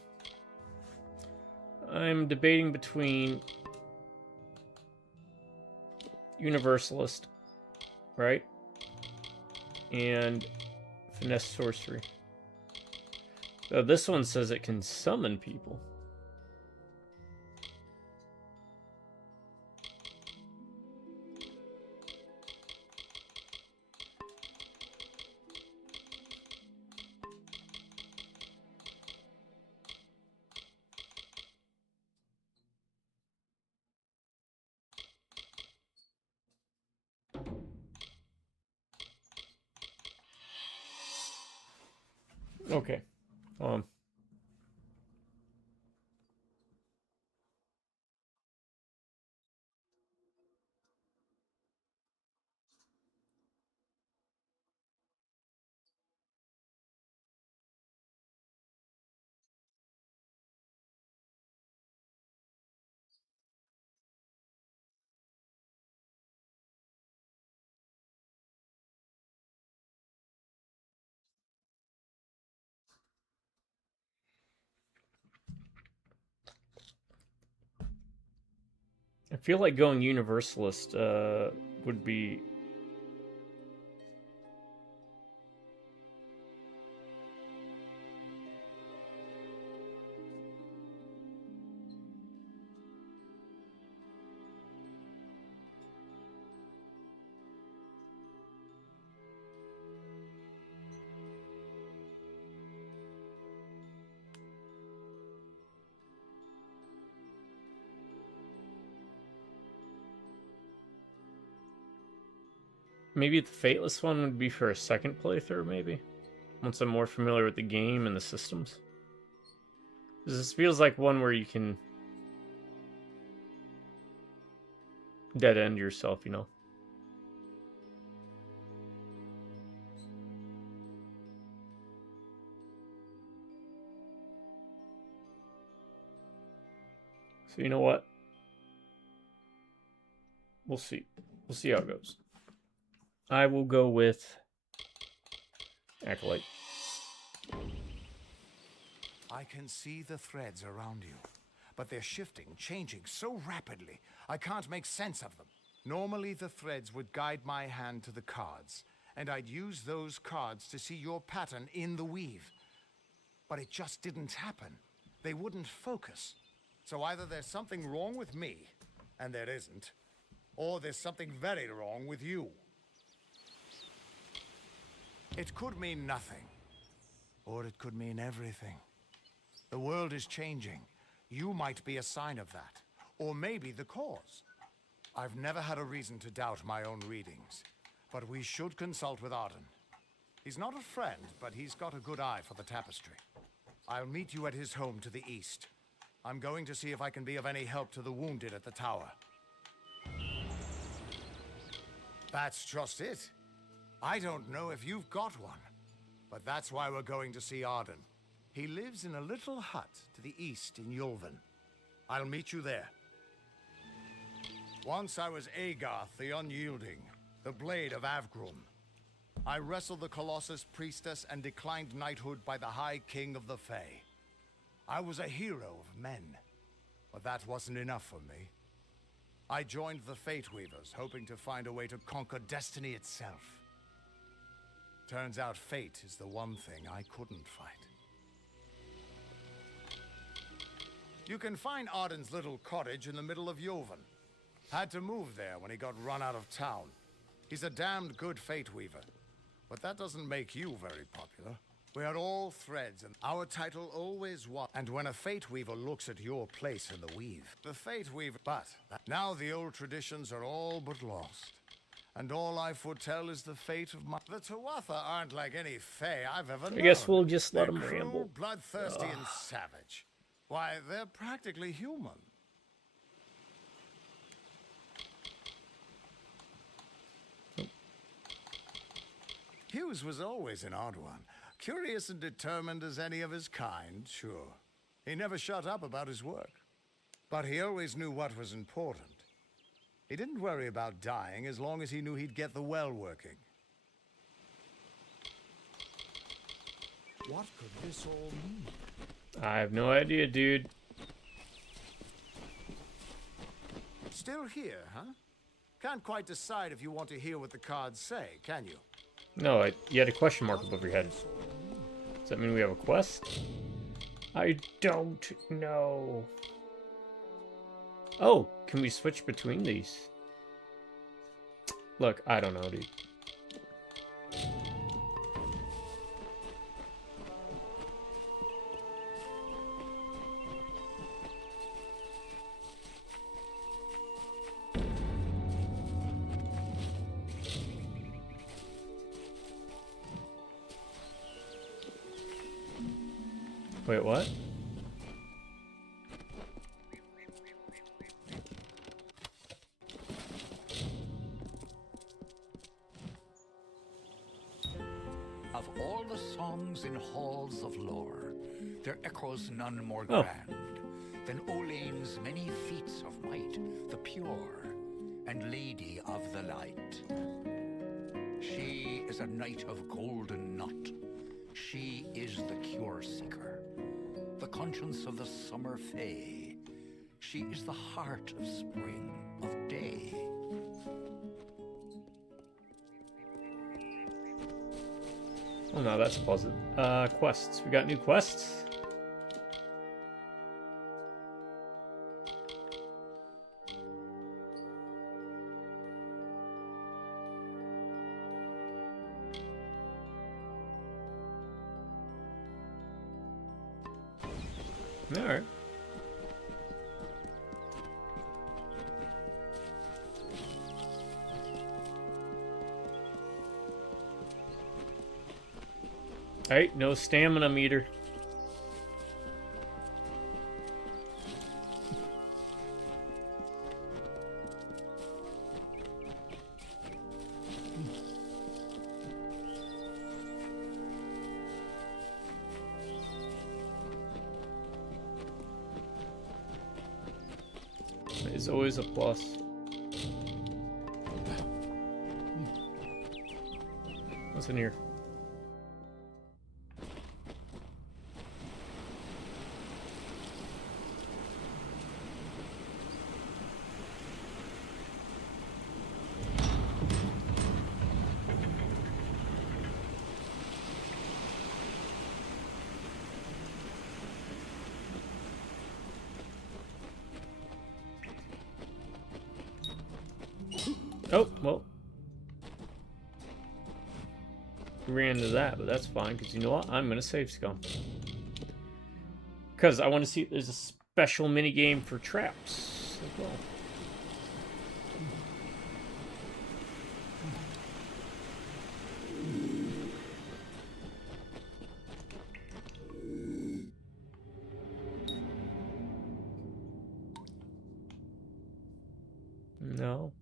I'm debating between Universalist, right? And Finesse Sorcery. So this one says it can summon people. Okay. I feel like going Universalist would be... maybe the Fateless one would be for a second playthrough, maybe? Once I'm more familiar with the game and the systems. This feels like one where you can dead end yourself, you know? So you know what? We'll see. We'll see how it goes. I will go with Acolyte. I can see the threads around you, but they're shifting, changing so rapidly, I can't make sense of them. Normally, the threads would guide my hand to the cards, and I'd use those cards to see your pattern in the weave. But it just didn't happen. They wouldn't focus. So either there's something wrong with me, and there isn't, or there's something very wrong with you. It could mean nothing, or it could mean everything. The world is changing. You might be a sign of that, or maybe the cause. I've never had a reason to doubt my own readings, but we should consult with Arden. He's not a friend, but he's got a good eye for the tapestry. I'll meet you at his home to the east. I'm going to see if I can be of any help to the wounded at the tower. That's just it. I don't know if you've got one, but that's why we're going to see Arden. He lives in a little hut to the east in Yulven. I'll meet you there. Once I was Agarth the Unyielding, the Blade of Avgrum. I wrestled the Colossus Priestess and declined knighthood by the High King of the Fae. I was a hero of men, but that wasn't enough for me. I joined the Fate Weavers, hoping to find a way to conquer destiny itself. Turns out fate is the one thing I couldn't fight. You can find Arden's little cottage in the middle of Yulven. Had to move there when he got run out of town. He's a damned good Fate Weaver, but that doesn't make you very popular. We are all threads, and our title always was. And when a Fate Weaver looks at your place in the weave, the Fate Weaver. But now the old traditions are all but lost, and all life would tell is the fate of my. The Tuatha aren't like any Fae I've ever known. I guess we'll just let They're him cruel, ramble. bloodthirsty, and savage. Why, they're practically human. Hughes was always an odd one. Curious and determined as any of his kind, sure. He never shut up about his work. But he always knew what was important. He didn't worry about dying as long as he knew he'd get the well working. What could this all mean? I have no idea, dude. Still here, huh? Can't quite decide if you want to hear what the cards say, can you? No, you had a question mark above your head. Does that mean we have a quest? I don't know. Oh, can we switch between these? Look, I don't know, dude. Wait, what? Of all the songs in halls of lore, there echoes none more grand than Olane's many feats of might, the pure and lady of the light. She is a knight of golden knot. She is the cure seeker, the conscience of the summer fae. She is the heart of spring, of day. Oh no, that's positive. Quests. We got new quests? Alright. Hey, no stamina meter. It's always a plus. What's in here? Oh, well. We ran into that, but that's fine, because you know what? I'm going to save scum. Because I want to see if there's a special minigame for traps as well. No.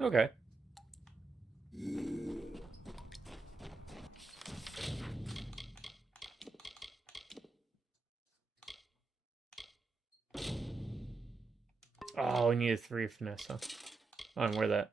Okay. Oh, we need a 3 finesse, huh? Oh, and where that?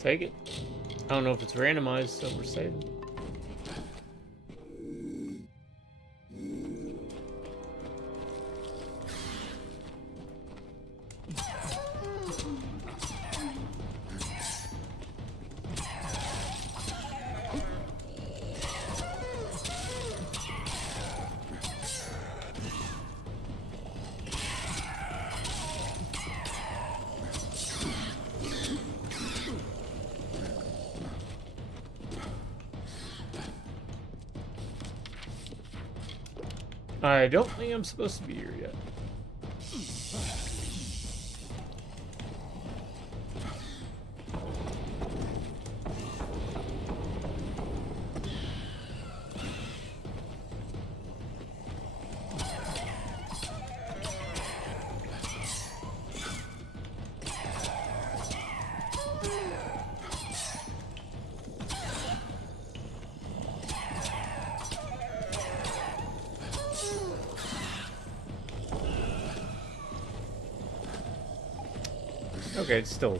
Take it. I don't know if it's randomized, so we're saving. I don't think I'm supposed to be here yet. Okay, it's still...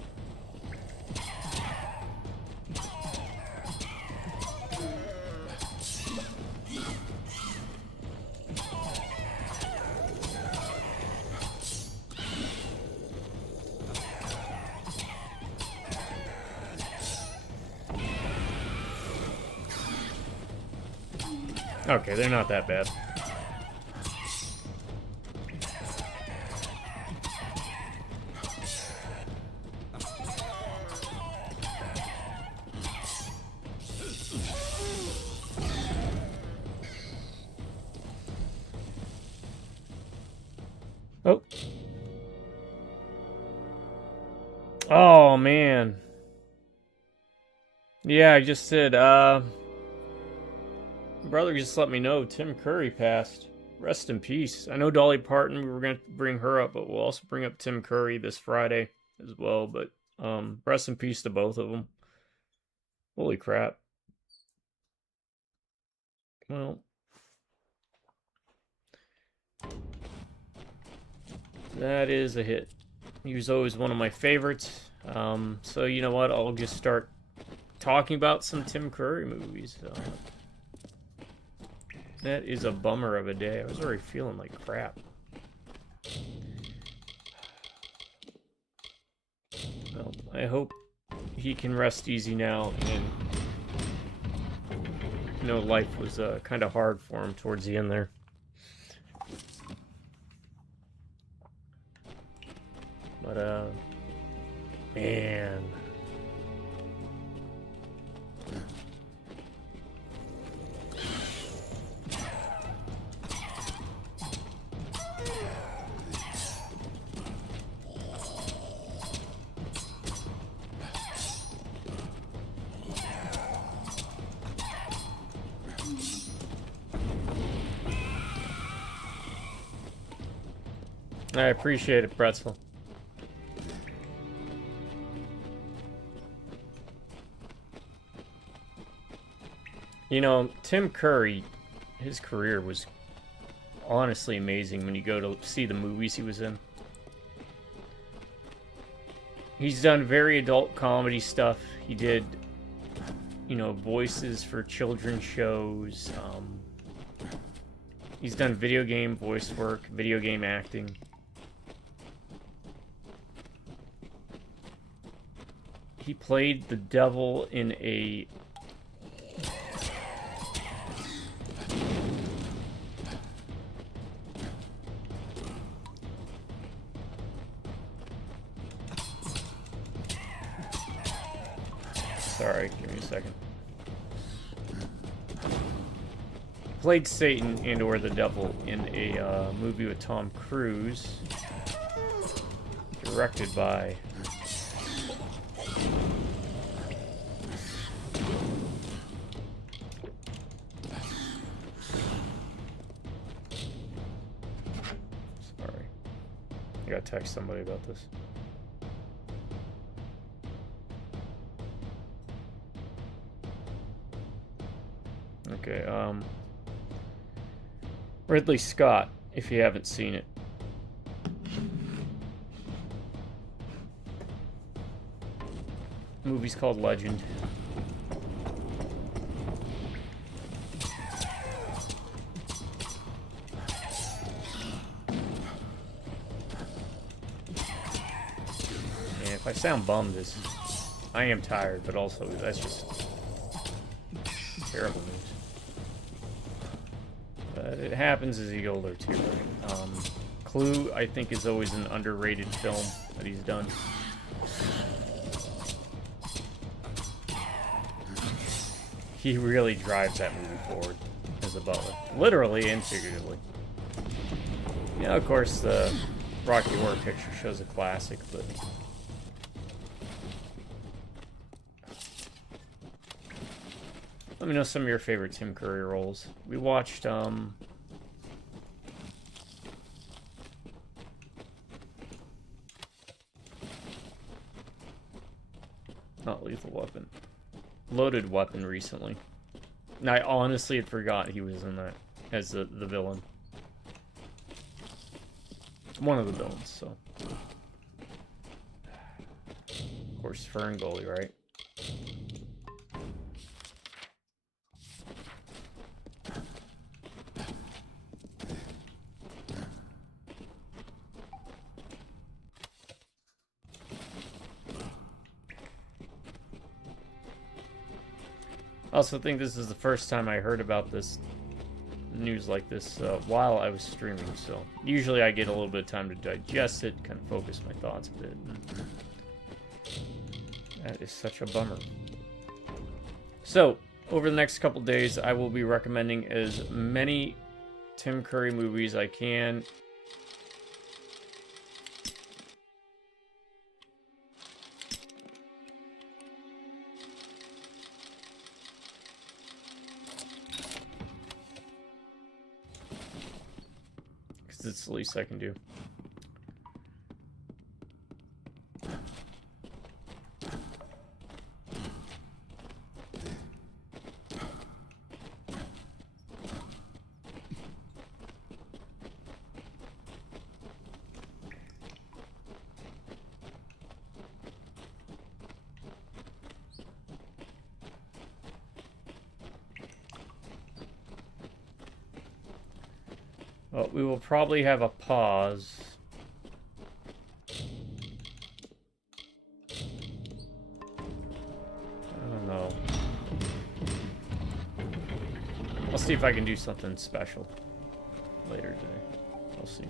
Okay, they're not that bad. Oh. Oh, man. Yeah, I just said, brother just let me know Tim Curry passed. Rest in peace. I know Dolly Parton, we were going to bring her up, but we'll also bring up Tim Curry this Friday as well. But rest in peace to both of them. Holy crap. Well, that is a hit. He was always one of my favorites. So you know what? I'll just start talking about some Tim Curry movies. That is a bummer of a day. I was already feeling like crap. Well, I hope he can rest easy now, and you know, life was kind of hard for him towards the end there. But man. I appreciate it, Pretzel. You know, Tim Curry, his career was honestly amazing when you go to see the movies he was in. He's done very adult comedy stuff. He did, you know, voices for children's shows. He's done video game voice work, video game acting. He played the devil in a Sorry, give me a second. Played Satan and or the devil in a movie with Tom Cruise, directed by Sorry, I gotta text somebody about this. Okay, Ridley Scott, if you haven't seen it. The movie's called Legend. And if I sound bummed, I am tired, but also that's just terrible news. It happens as you get older too, right? Clue, I think, is always an underrated film that he's done. He really drives that movie forward as a butler, literally and figuratively. You know, of course, the Rocky Horror Picture Show's a classic, but let me know some of your favorite Tim Curry roles. We watched, not Lethal Weapon. Loaded Weapon recently. And I honestly had forgot he was in that as the villain. One of the villains, so. Of course, Ferngully, right? I also think this is the first time I heard about this news like this while I was streaming, so usually I get a little bit of time to digest it, kind of focus my thoughts a bit. That is such a bummer. So, over the next couple days, I will be recommending as many Tim Curry movies I can. Because it's the least I can do. Well, we will probably have a pause. I don't know. I'll see if I can do something special later today. We'll see.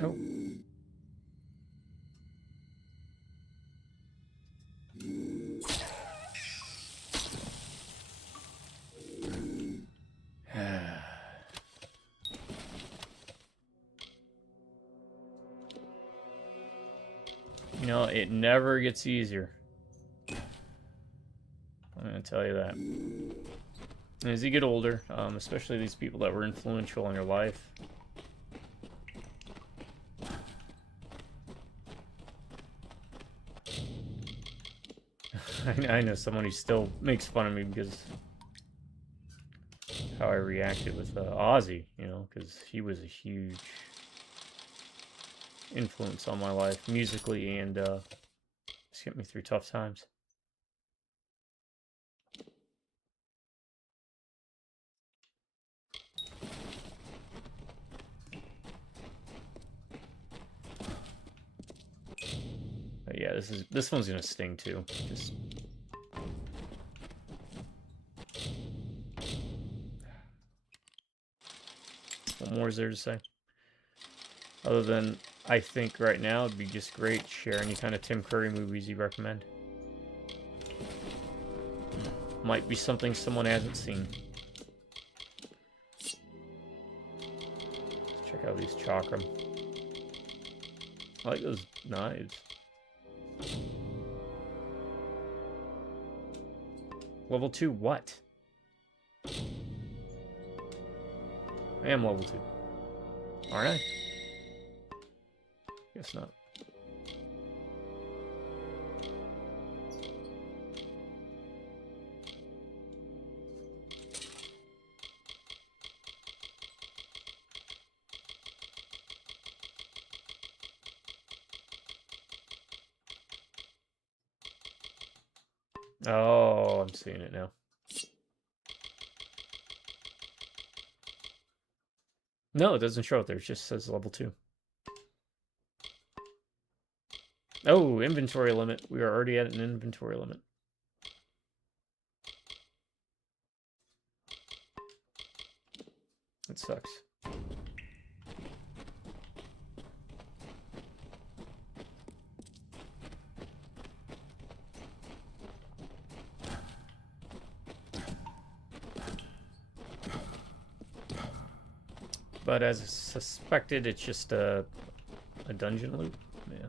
Nope. You know, it never gets easier. I'm gonna tell you that. And as you get older, especially these people that were influential in your life, I know someone who still makes fun of me because how I reacted with Ozzy, you know, because he was a huge influence on my life musically and just get me through tough times. But yeah, this one's gonna sting too. Just what more is there to say? Other than I think right now it'd be just great to share any kind of Tim Curry movies you recommend. Might be something someone hasn't seen. Let's check out these chakra. I like those knives. Level 2 what? I am level 2. Aren't I? Guess not. Oh, I'm seeing it now. No, it doesn't show it there. It just says level 2. Oh, inventory limit. We are already at an inventory limit. That sucks. But as suspected, it's just a dungeon loop. Yeah.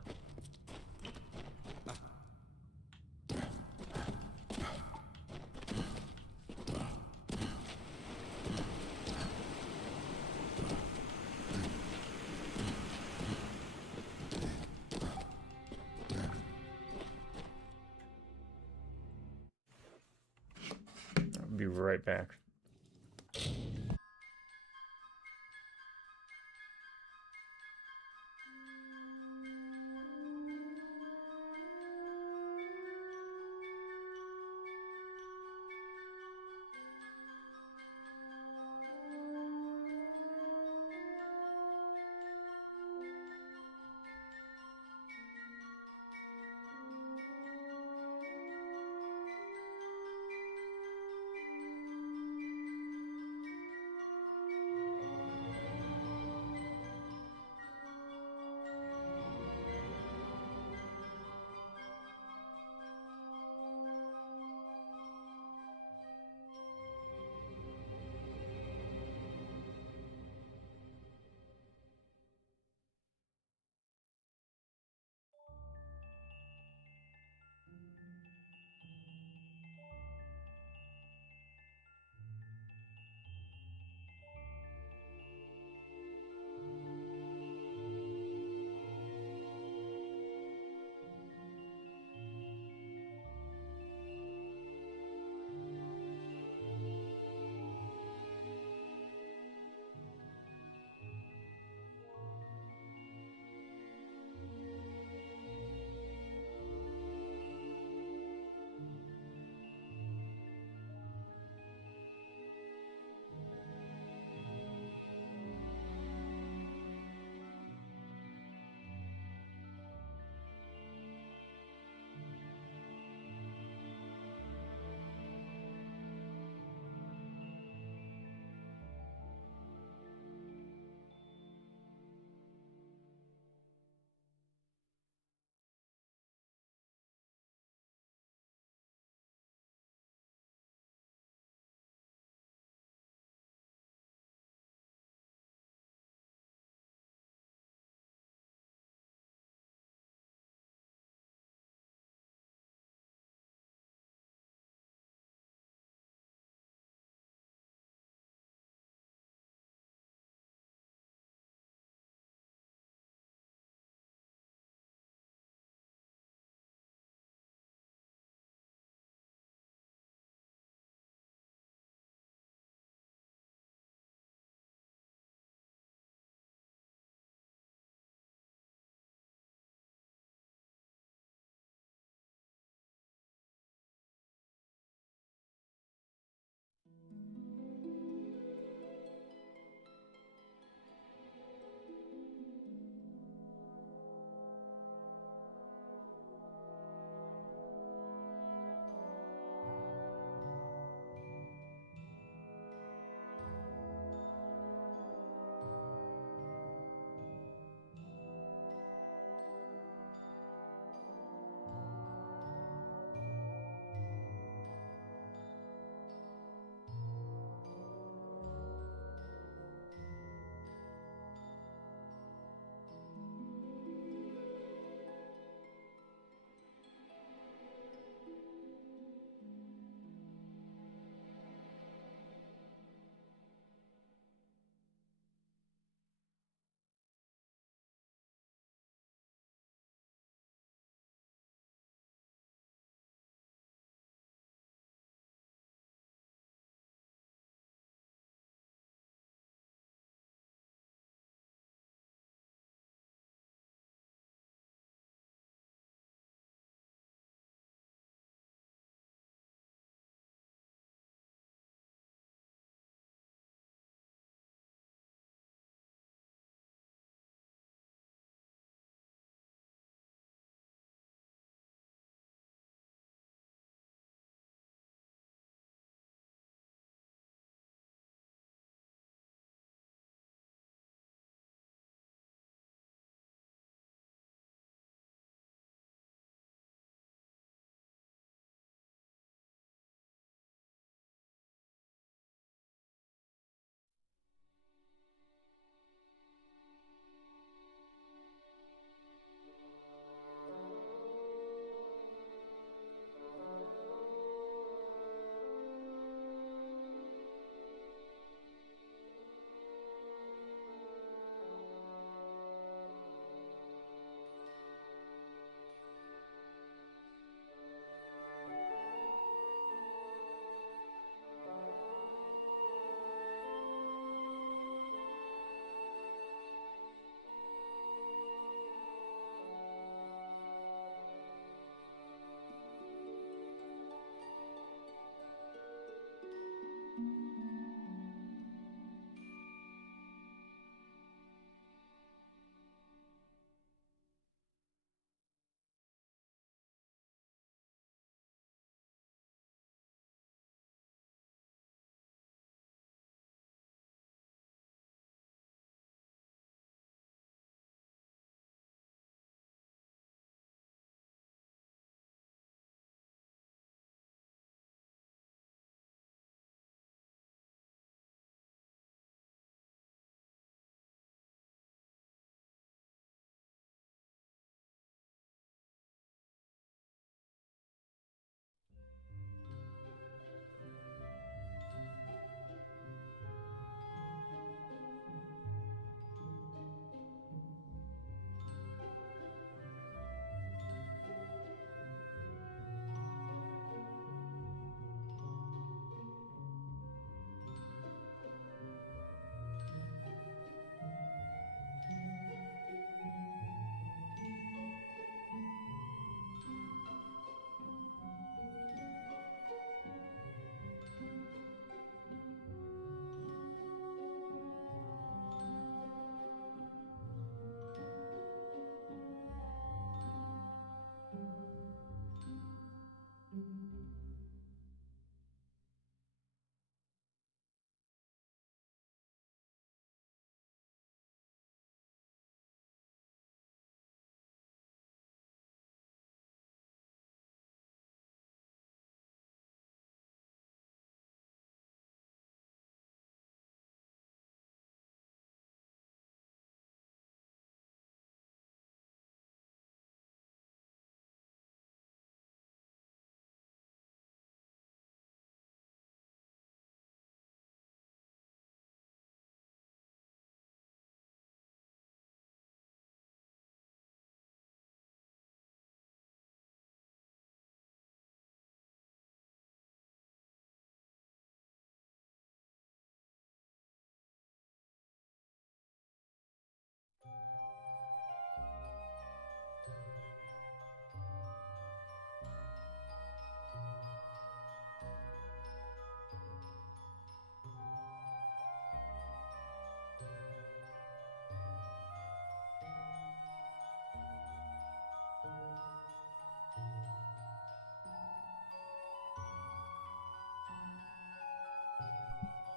I'll be right back.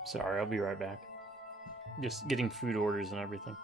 Sorry, I'll be right back. Just getting food orders and everything.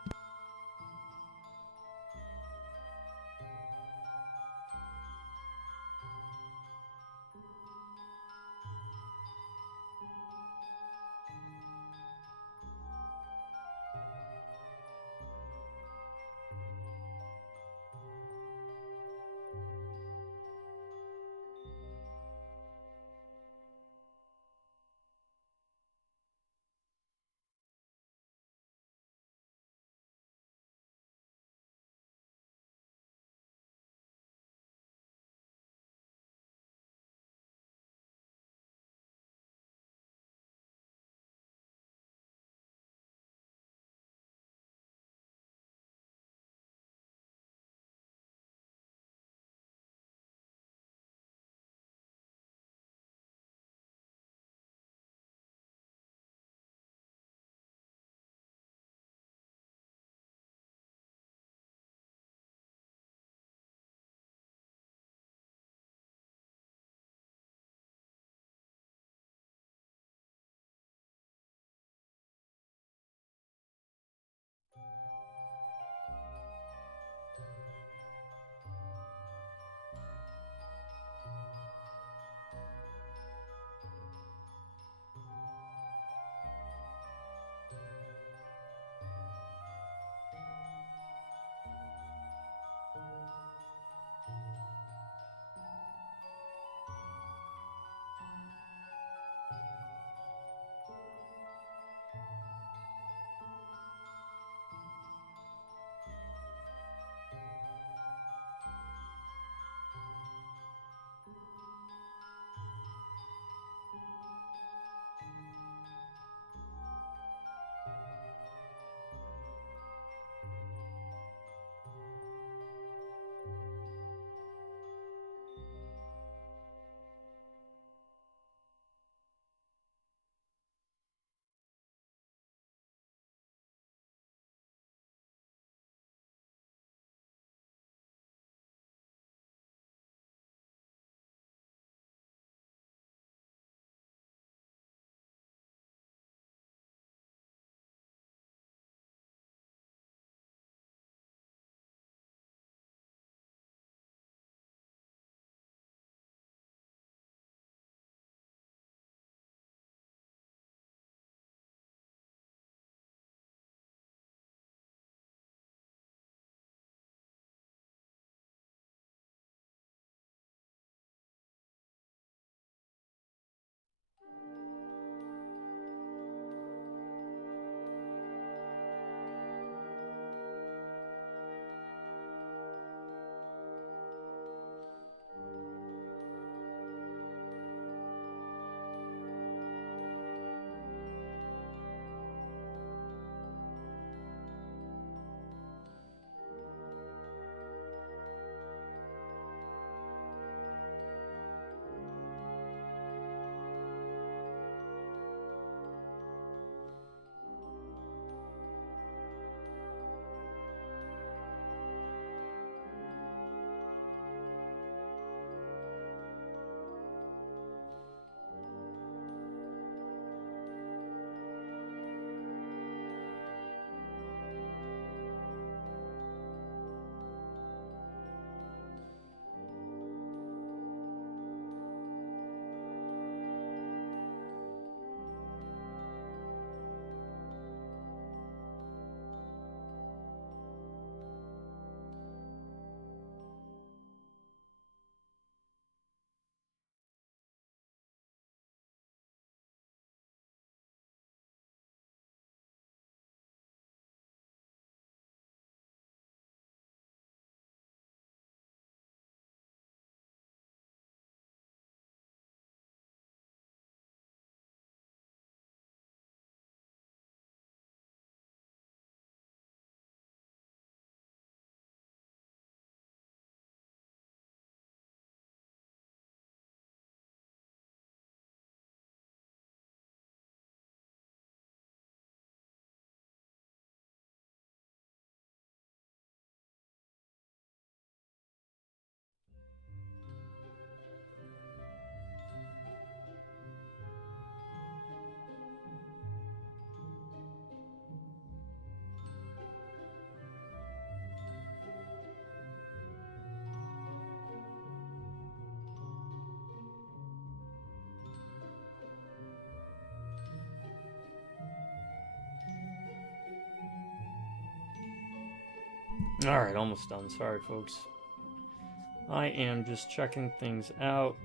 Alright, almost done. Sorry, folks. I am just checking things out.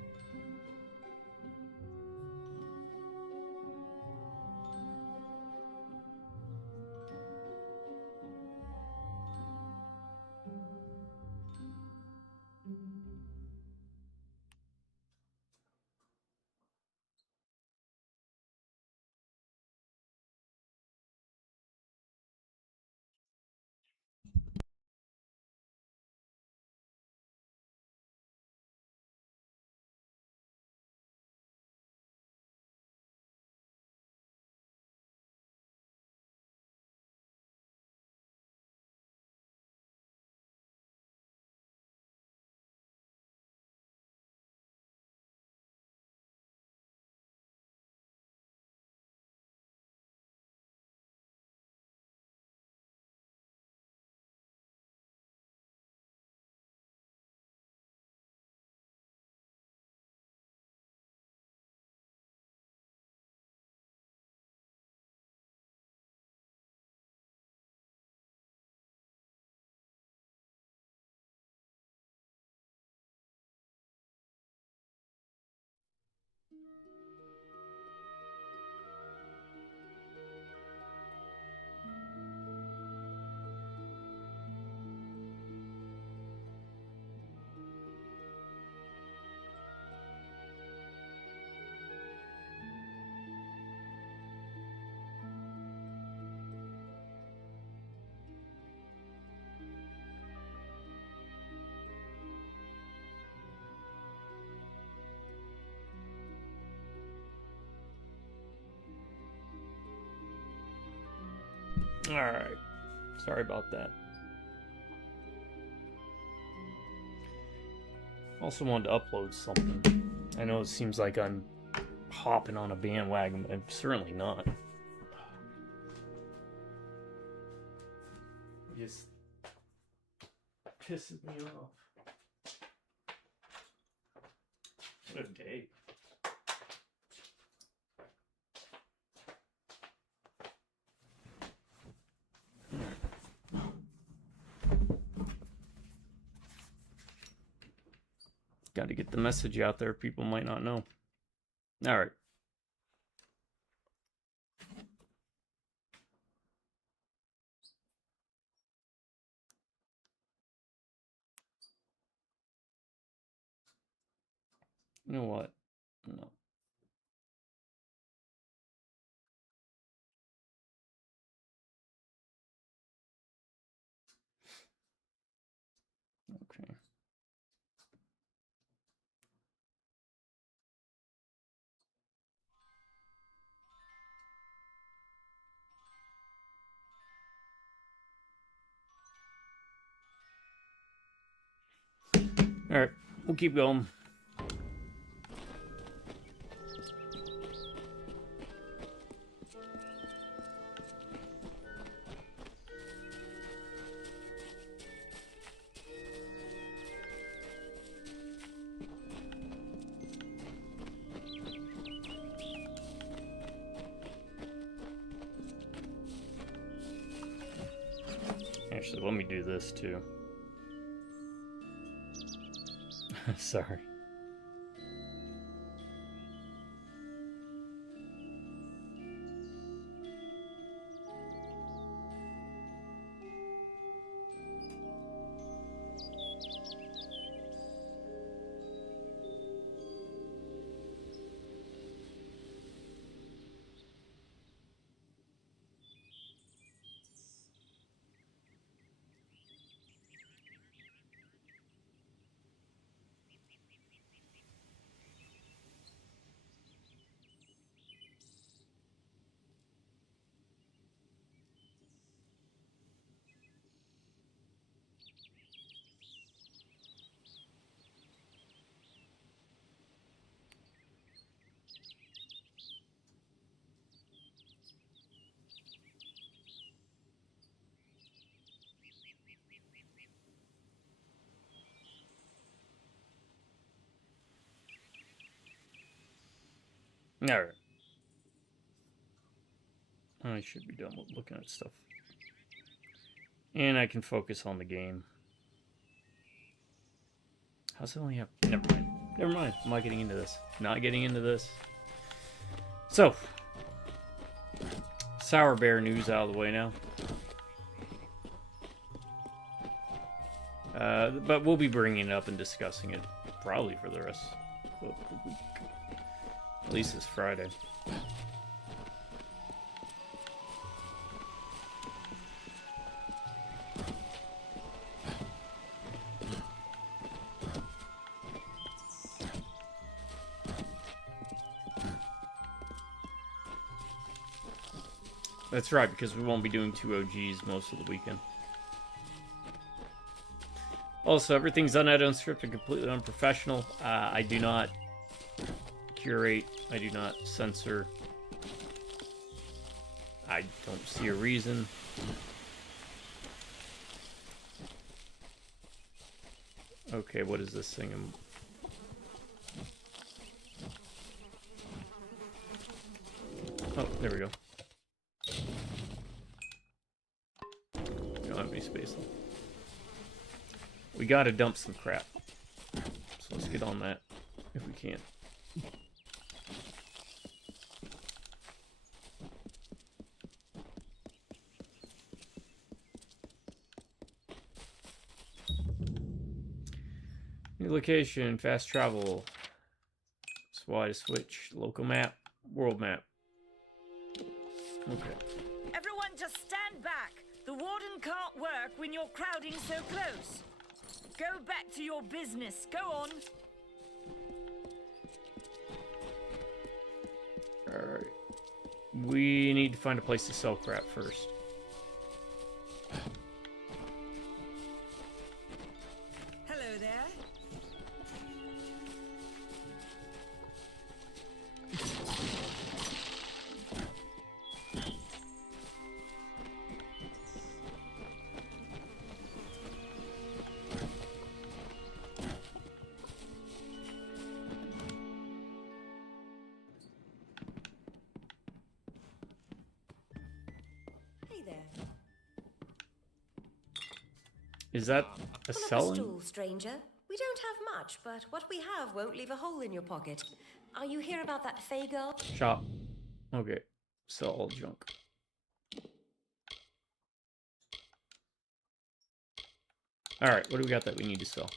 Alright. Sorry about that. Also wanted to upload something. I know it seems like I'm hopping on a bandwagon, but I'm certainly not. Just pisses me off. What a day. Got to get the message out there. People might not know. All right. You know what? No. Okay. All right, we'll keep going. Actually, let me do this too. Sorry. Alright. I should be done with looking at stuff. And I can focus on the game. How's it only have... Never mind. Never mind. I'm not getting into this. Not getting into this. So. Sour Bear news out of the way now. But we'll be bringing it up and discussing it probably for the rest of the week. At least this Friday. That's right, because we won't be doing 2 OGs most of the weekend. Also, everything's unedited, unscripted, completely unprofessional. I do not curate. I do not censor. I don't see a reason. Okay, what is this thing? Oh, there we go. We don't have any space left. We gotta dump some crap. So let's get on that if we can. New location, fast travel. Y to switch. Local map, world map. Okay. Everyone just stand back. The warden can't work when you're crowding so close. Go back to your business. Go on. Alright. We need to find a place to sell crap first. Hello there. Is that a Pull up a selling? stool, stranger. We don't have much, but what we have won't leave a hole in your pocket. Are you here about that Fey girl? Shop. Okay. Sell all junk. Alright, what do we got that we need to sell?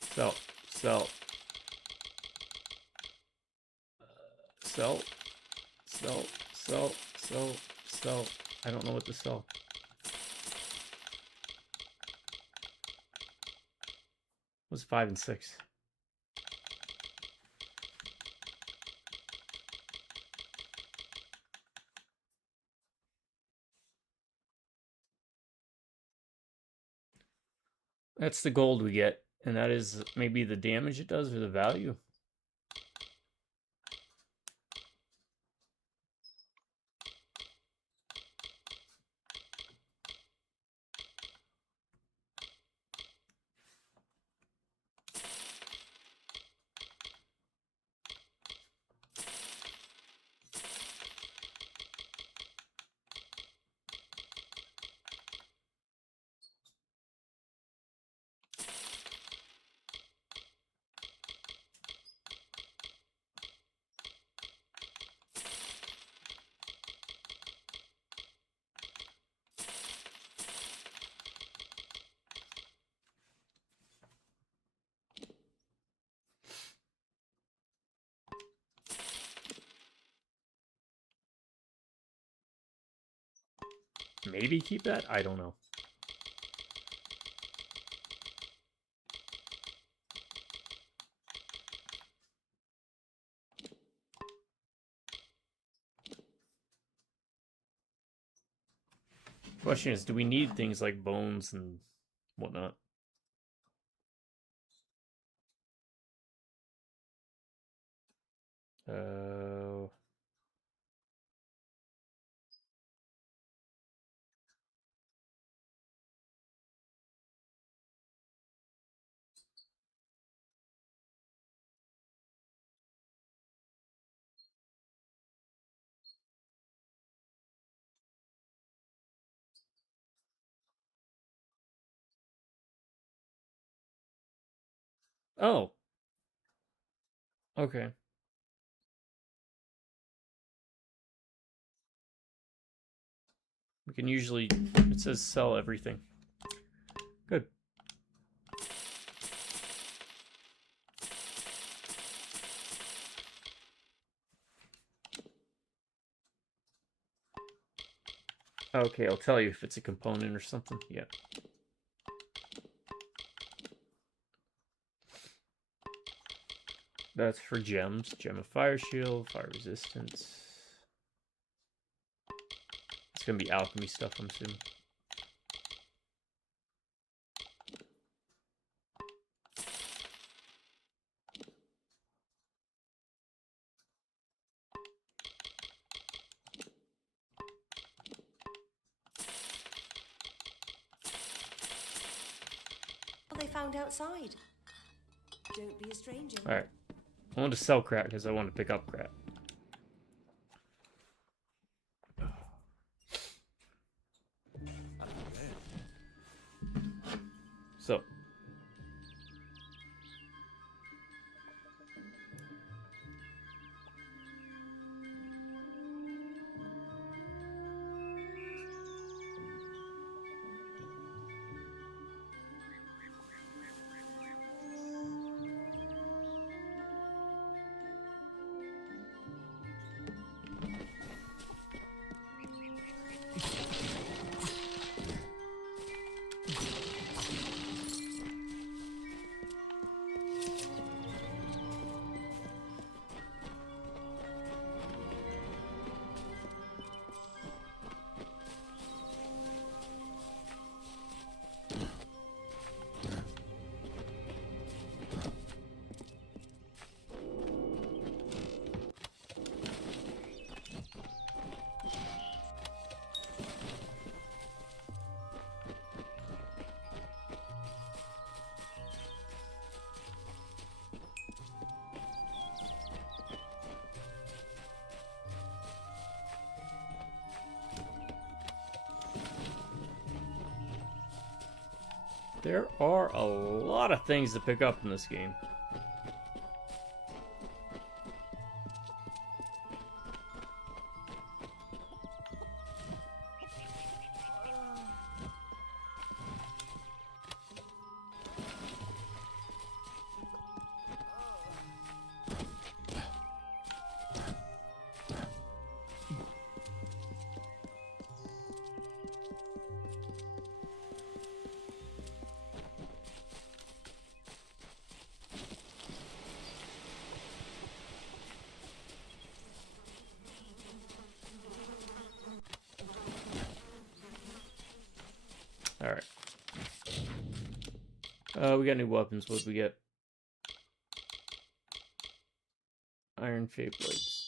Sell. Sell. Sell. Sell. Sell. Sell. Sell. I don't know what to sell. What's 5 and 6? That's the gold we get, and that is maybe the damage it does or the value. Maybe keep that? I don't know. Question is, do we need things like bones and whatnot? Oh. Okay. We can usually... It says sell everything. Good. Okay, I'll tell you if it's a component or something. Yeah. That's for gems. Gem of fire shield, fire resistance. It's gonna be alchemy stuff, I'm assuming. What they found outside. Don't be a stranger. Alright. I want to sell crap because I want to pick up crap. So. There are a lot of things to pick up in this game. Alright. We got new weapons. What did we get? Iron shaped blades.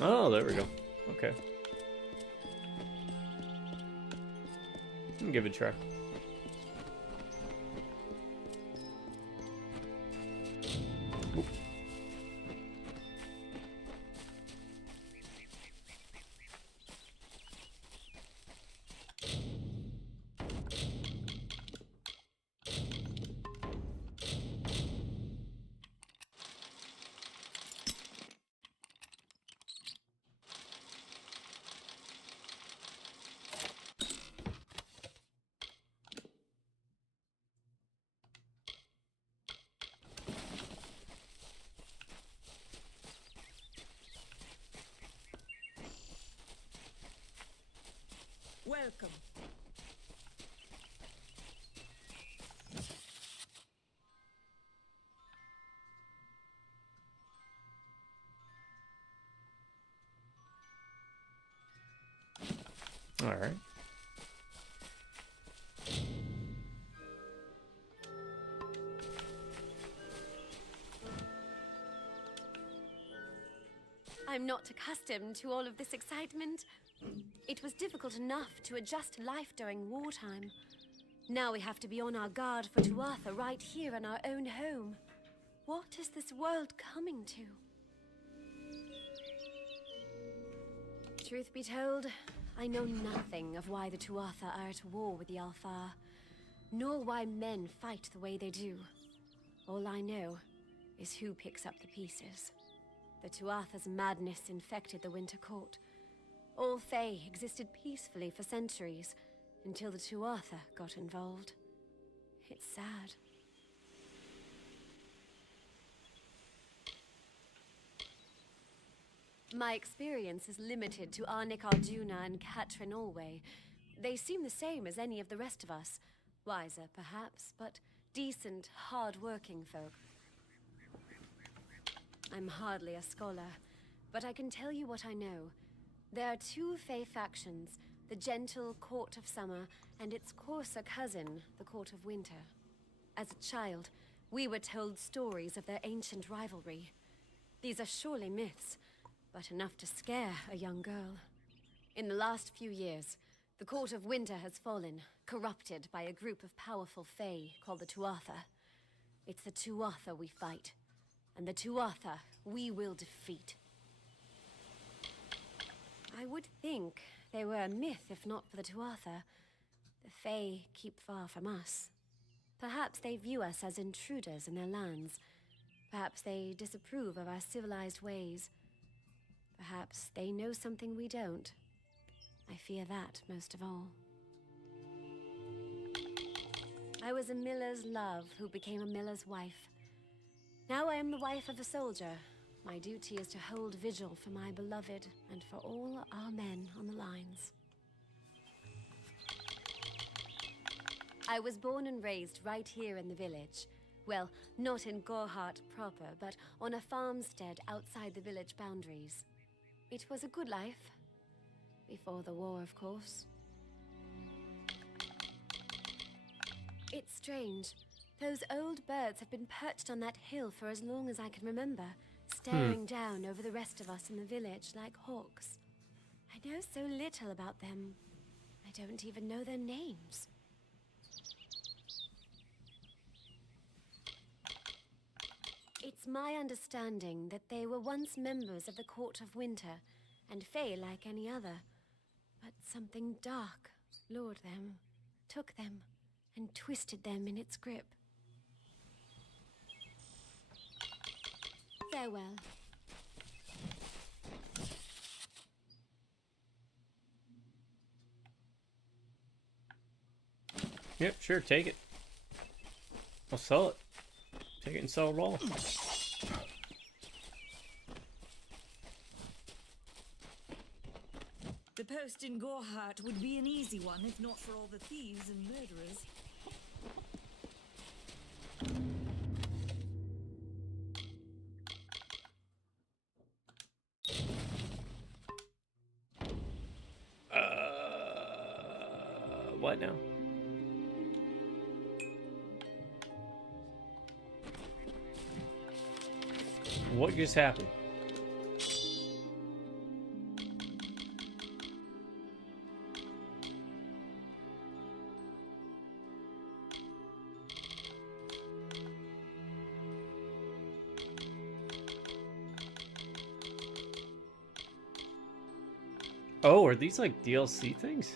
Oh, there we go. Okay. Give it a try. Oop. Welcome. Alright. I'm not accustomed to all of this excitement. It was difficult enough to adjust to life during wartime. Now we have to be on our guard for Tuatha right here in our own home. What is this world coming to? Truth be told, I know nothing of why the Tuatha are at war with the Alfar, nor why men fight the way they do. All I know is who picks up the pieces. The Tuatha's madness infected the Winter Court. All Fae existed peacefully for centuries, until the Tuatha got involved. It's sad. My experience is limited to Arnik Arjuna and Katrin Allway. They seem the same as any of the rest of us. Wiser, perhaps, but decent, hard-working folk. I'm hardly a scholar, but I can tell you what I know. There are two Fae factions, the gentle Court of Summer and its coarser cousin, the Court of Winter. As a child, we were told stories of their ancient rivalry. These are surely myths, but enough to scare a young girl. In the last few years, the Court of Winter has fallen, corrupted by a group of powerful Fae called the Tuatha. It's the Tuatha we fight, and the Tuatha we will defeat. I would think they were a myth if not for the Tuatha. The Fae keep far from us. Perhaps they view us as intruders in their lands. Perhaps they disapprove of our civilized ways. Perhaps they know something we don't. I fear that most of all. I was a miller's love who became a miller's wife. Now I am the wife of a soldier. My duty is to hold vigil for my beloved and for all our men on the lines. I was born and raised right here in the village. Well, not in Gorhart proper, but on a farmstead outside the village boundaries. It was a good life. Before the war, of course. It's strange. Those old birds have been perched on that hill for as long as I can remember, staring down over the rest of us in the village like hawks. I know so little about them. I don't even know their names. It's my understanding that they were once members of the Court of Winter, and Fae like any other. But something dark lured them, took them, and twisted them in its grip. Farewell. Yep, sure, take it. I'll sell it. Take it and sell it all. The post in Gorhart would be an easy one if not for all the thieves and murderers. What now? What just happened? Oh, are these like DLC things?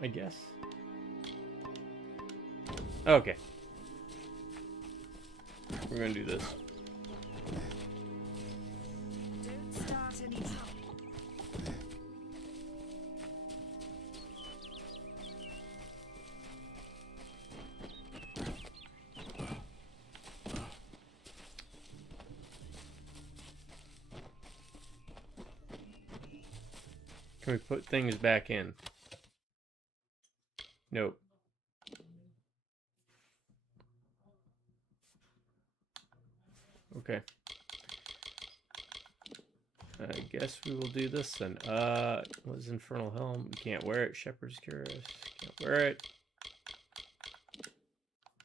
I guess. Okay. We're gonna do this. Don't start any trouble. Can we put things back in? Nope. Okay. I guess we will do this then. What is Infernal Helm? We can't wear it. Shepherd's Cuirass. Can't wear it.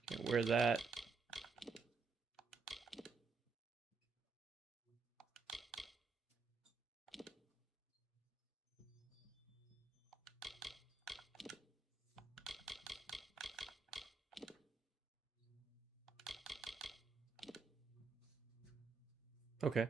Can't wear that. Okay.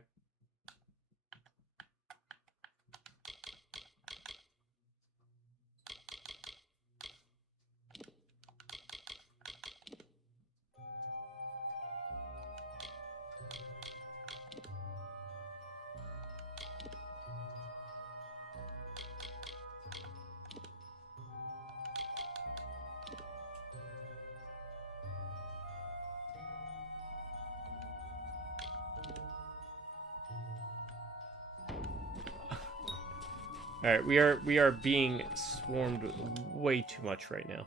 All right, we are being swarmed way too much right now.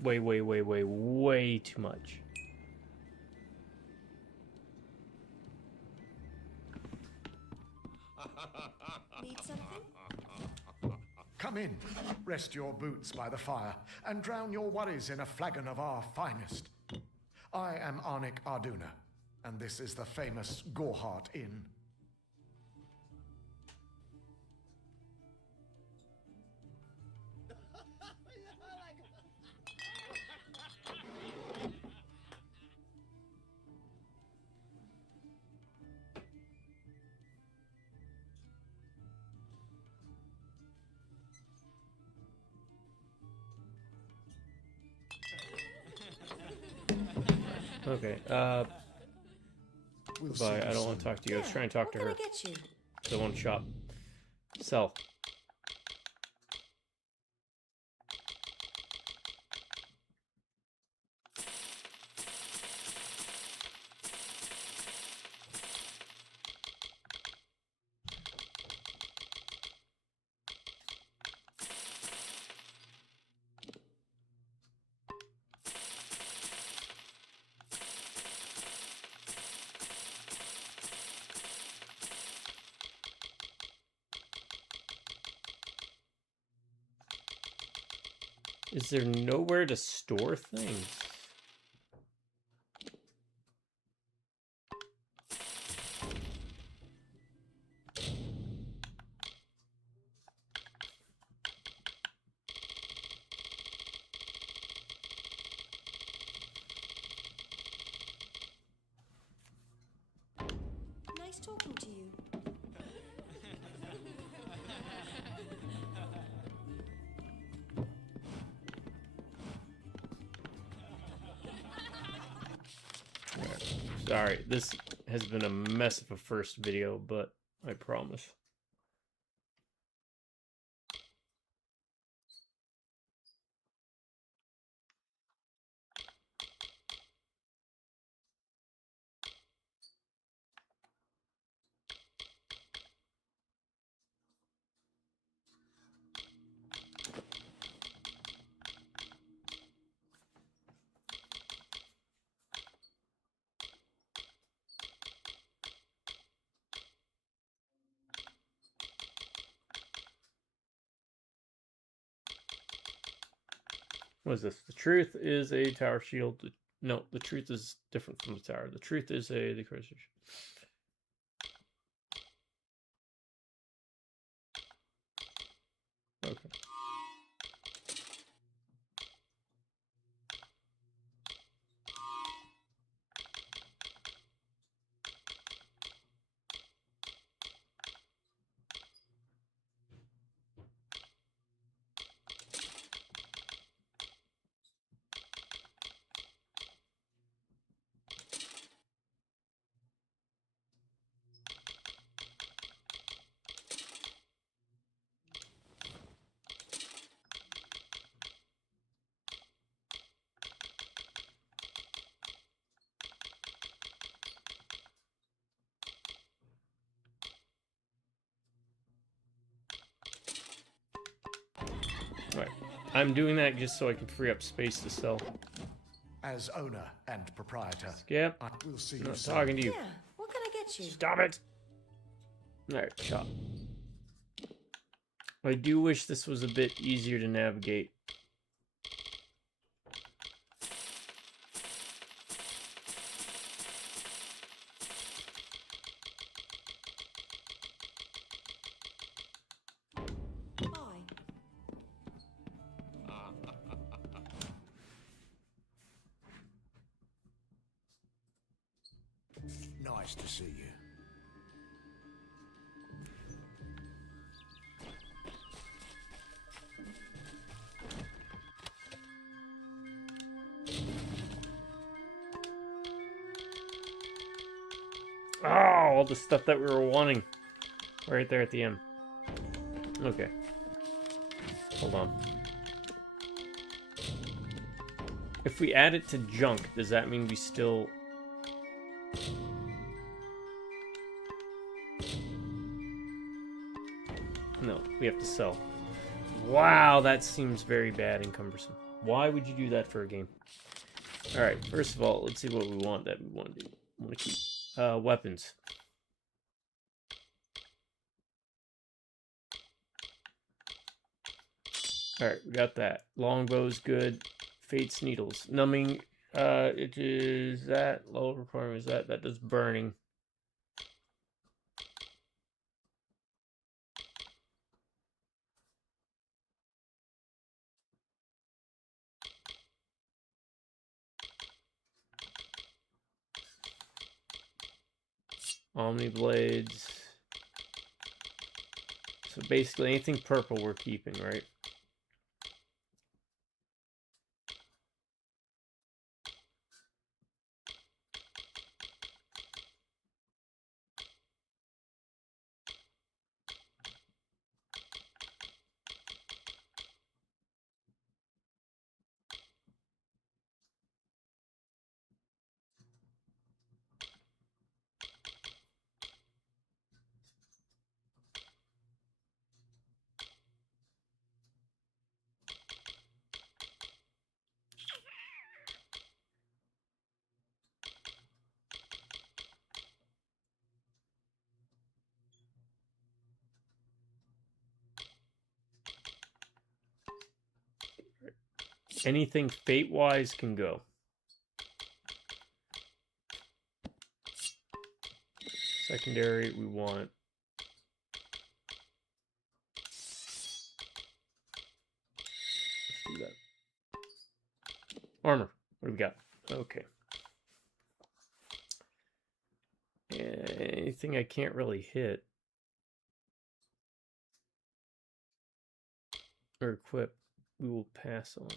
Way too much. Need something? Come in, rest your boots by the fire, and drown your worries in a flagon of our finest. I am Arnik Arduna, and this is the famous Gorehart Inn. Okay, goodbye. I don't want to talk to you. I was trying to talk to her. What can I get you? The one shop. Sell. Is there nowhere to store things? Nice talking to you. Sorry, this has been a mess of a first video, but I promise. What is this? The truth is a tower shield. No, the truth is different from the tower. The truth is a decreasing. Okay. Right. I'm doing that just so I can free up space to sell. As owner and proprietor, Skip. I will see I'm you not soon. talking to you. Yeah, what can I get you? Stop it. Alright, chop. I do wish this was a bit easier to navigate. Nice to see you. Oh, all the stuff that we were wanting. Right there at the end. Okay. Hold on. If we add it to junk, does that mean we still... No, we have to sell. Wow, that seems very bad and cumbersome. Why would you do that for a game? Alright, first of all, let's see what we want that we want to do. I want to keep weapons. Alright, we got that. Longbow's good. Fate's needles. Numbing, it is that. Low requirement is that. That does burning. Omni blades. So basically anything purple we're keeping, right? Anything fate-wise can go. Secondary, we want... Let's do that. Armor. What do we got? Okay. Anything I can't really hit. Or equip, we will pass on.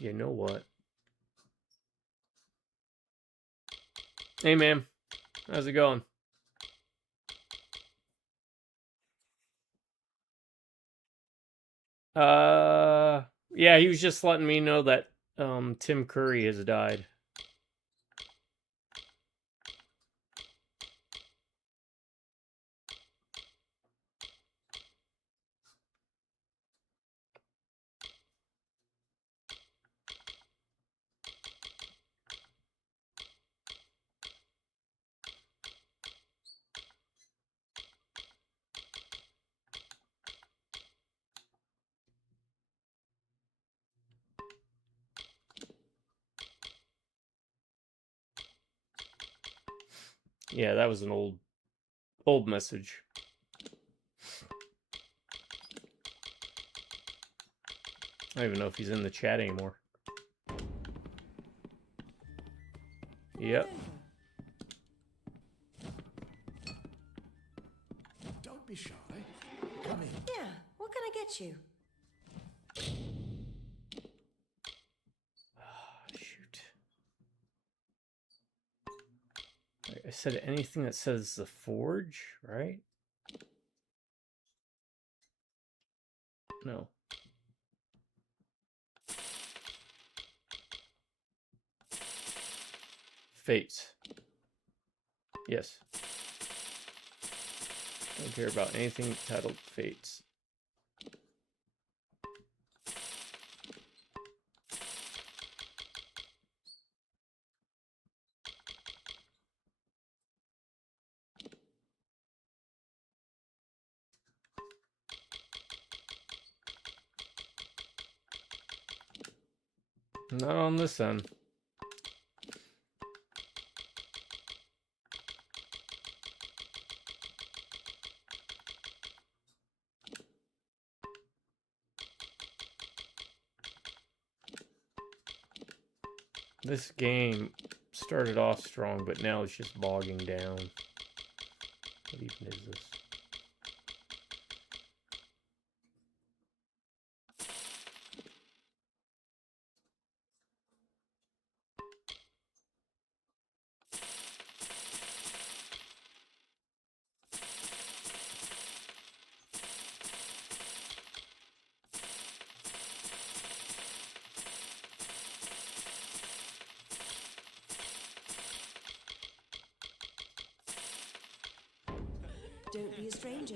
You know what? Hey, man. How's it going? Yeah, he was just letting me know that Tim Curry has died. Yeah, that was an old message. I don't even know if he's in the chat anymore. Yep. Don't be shy. Come in. Yeah, what can I get you? I said anything that says the forge, right? No. Fates. Yes. Don't care about anything titled Fates. Not on this end. This game started off strong, but now it's just bogging down. What even is this? Don't be a stranger.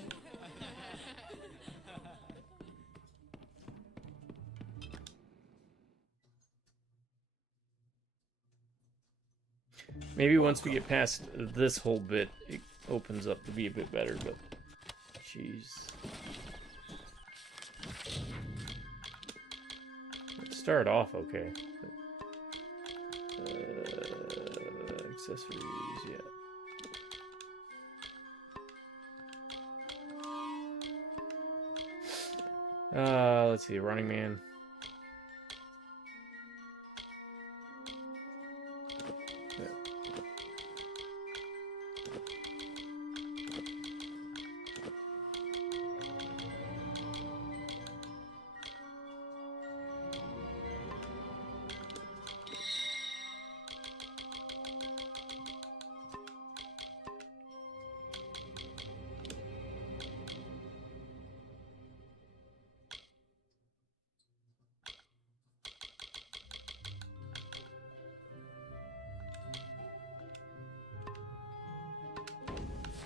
Maybe once we get past this whole bit, it opens up to be a bit better, but... Jeez. It started off okay. But, accessories, yeah. Let's see, Running Man. Yeah.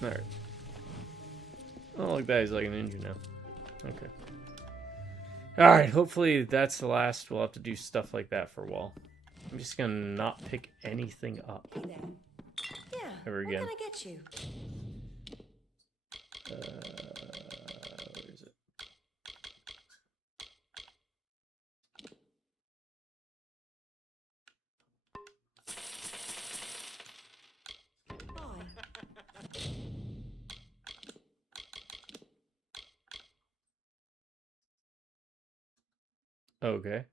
Alright. Oh, look, that he's like a ninja now. Okay. Alright, hopefully that's the last. We'll have to do stuff like that for a while. I'm just gonna not pick anything up. Hey there. Yeah, Ever again. What can I get you? Where is it? Okay.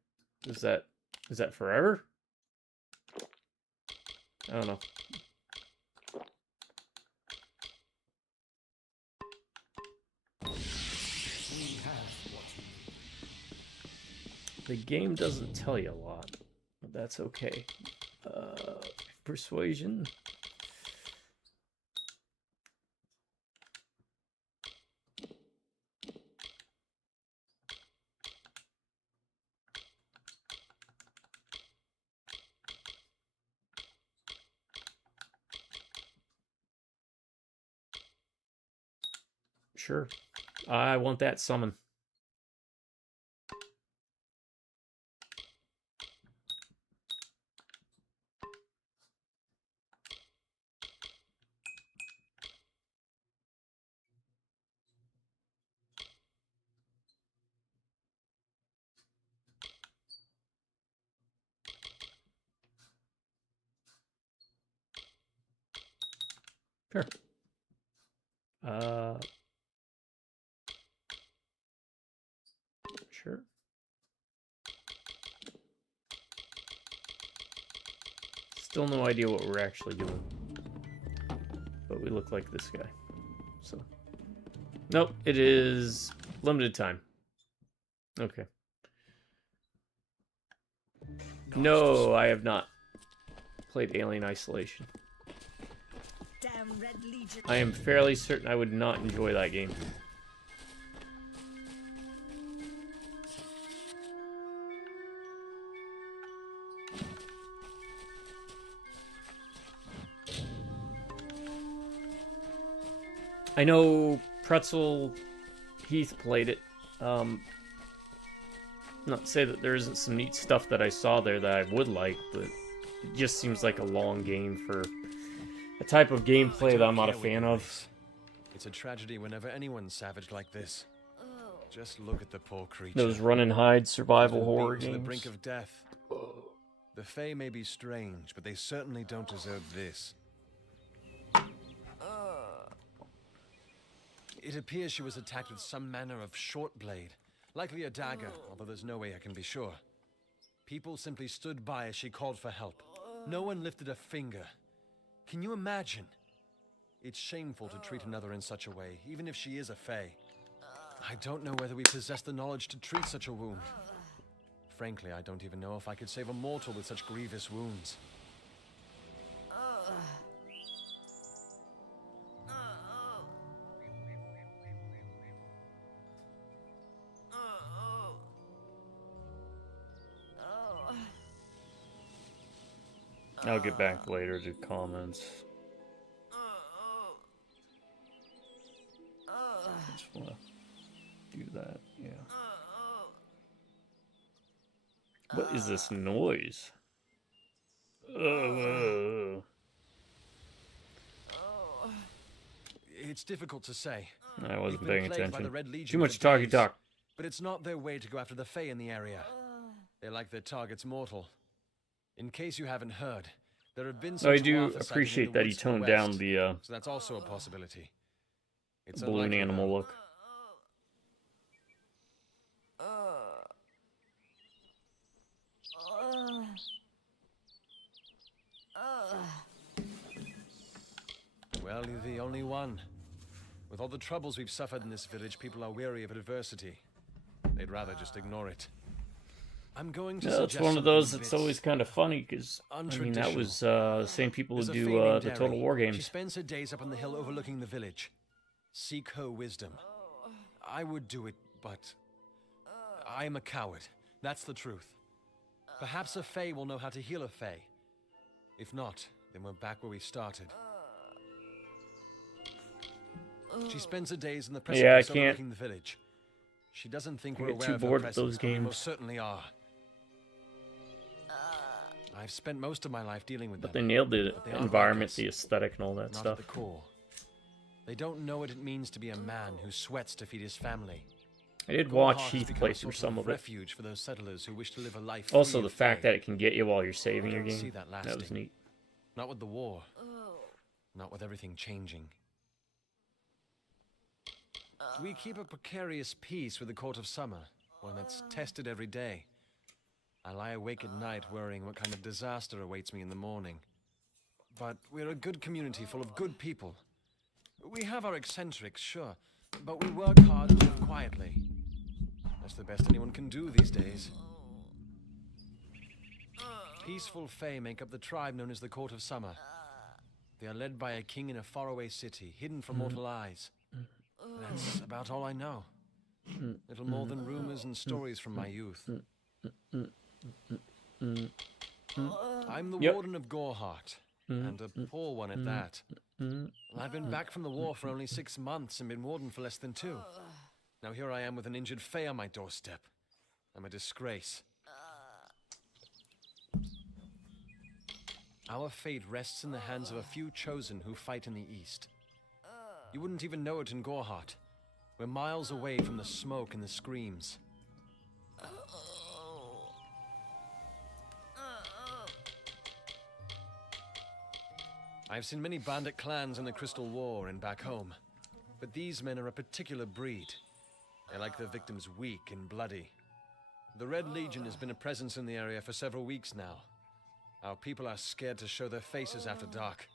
Is that forever? I don't know. The game doesn't tell you a lot, but that's okay. Persuasion. Sure. I want that summon. Sure. Sure. Still no idea what we're actually doing. But we look like this guy. So. Nope, it is limited time. Okay. No, I have not played Alien Isolation. damn Red Legion. I am fairly certain I would not enjoy that game. I know Pretzel Heath played it. Not to say that there isn't some neat stuff that I saw there that I would like, but it just seems like a long game for a type of gameplay that I'm not a fan of. It's a tragedy whenever anyone's savage like this. Just look at the poor creature. Those run and hide survival horror To the games. brink of death. The Fae may be strange, but they certainly don't deserve this. It appears she was attacked with some manner of short blade, likely a dagger, although there's no way I can be sure. People simply stood by as she called for help. No one lifted a finger. Can you imagine? It's shameful to treat another in such a way, even if she is a Fae. I don't know whether we possess the knowledge to treat such a wound. Frankly, I don't even know if I could save a mortal with such grievous wounds. I'll get back later to comments. I just want to do that, yeah. What is this noise? It's difficult to say. I wasn't We've been paying plagued by the attention. Red Legion Too much for talky days, talk. But it's not their way to go after the Fae in the area. They like their targets mortal. In case you haven't heard, there have been some I do Tuatha sightings in appreciate the that he woods to the toned down west, the so that's also a possibility. It's balloon unlikely, animal though. look. Well, you're the only one. With all the troubles we've suffered in this village, people are weary of adversity. They'd rather just ignore it. I'm going to Yeah, that's suggest one of those something that's a bit always kind of funny, because, I mean, that was the same people who There's a do Fae named the Total Derry. War She games. spends her days up on the hill overlooking the village. Seek her wisdom. I would do it, but I am a coward. That's the truth. Perhaps a Fae will know how to heal a Fae. If not, then we're back where we started. She spends her days in the precipice overlooking the village. She doesn't think we're get aware too of her bored with presence, those but we games. most certainly are. I've spent most of my life dealing with But them. they nailed the but they aren't environment, like the us. aesthetic, and all that Not stuff. at the core. They don't know what it means to be a man who sweats to feed his family. I did watch Gorhart has Heath become play a through sort some of it. refuge for those settlers who wish to live a life Also, free the of fact Fae. that it can get you while you're saving I your don't game. see that That was lasting. neat. Not with the war. Not with everything changing. We keep a precarious peace with the Court of Summer, one that's tested every day. I lie awake at night worrying what kind of disaster awaits me in the morning. But we're a good community full of good people. We have our eccentrics, sure, but we work hard and live quietly. That's the best anyone can do these days. Peaceful Fae make up the tribe known as the Court of Summer. They are led by a king in a faraway city, hidden from mortal eyes. That's about all I know. Little more than rumors and stories from my youth. I'm the warden of Gorhart, and a poor one at that. I've been back from the war for only 6 months and been warden for less than 2. Now here I am with an injured Fae on my doorstep. I'm a disgrace. Our fate rests in the hands of a few chosen who fight in the east. You wouldn't even know it in Gorhart. We're miles away from the smoke and the screams. I've seen many bandit clans in the Crystal War and back home, but these men are a particular breed. They like their victims weak and bloody. The Red Legion has been a presence in the area for several weeks now. Our people are scared to show their faces after dark.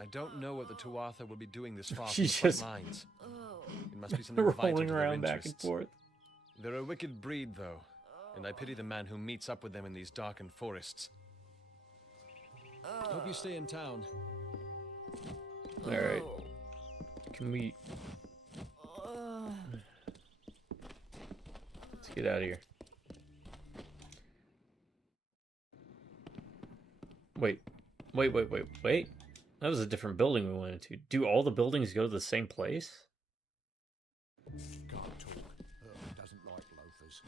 I don't know what the Tuatha will be doing this far from the front lines. It must be something vital rolling to their around back and interests. forth. They're a wicked breed, though, and I pity the man who meets up with them in these darkened forests. Hope you stay in town. Alright. Can we... Let's get out of here. Wait. That was a different building we went into. Do all the buildings go to the same place? Can't talk. Doesn't like loafers.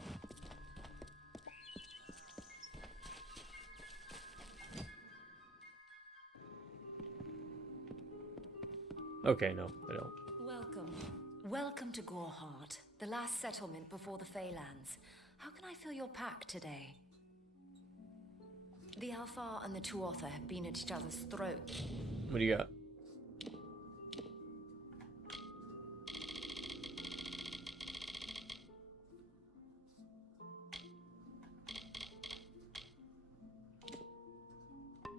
Okay, no, I don't. Welcome to Goreheart, the last settlement before the Feylands. How can I fill your pack today? The Alfar and the Tuatha have been at each other's throats. What do you got?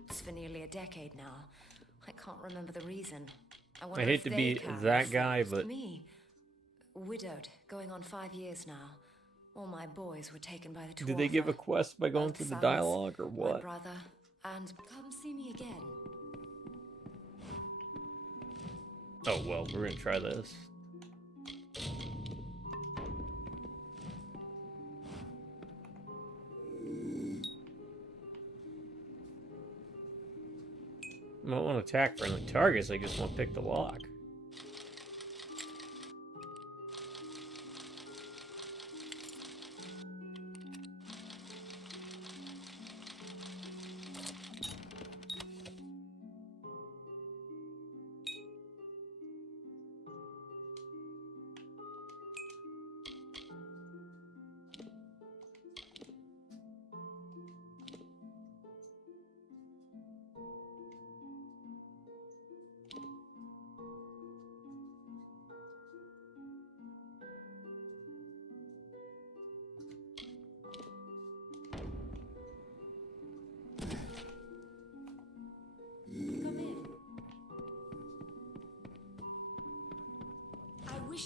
It's for nearly a decade now. I can't remember the reason. I hate to be that guy, but... Me. Widowed, going on 5 years now. All my boys were taken by the Tuatha. Did they give a quest by going through the dialogue, or what? My brother, and come see me again. Oh, well, we're gonna try this. I don't want to attack friendly targets, I just want to pick the lock.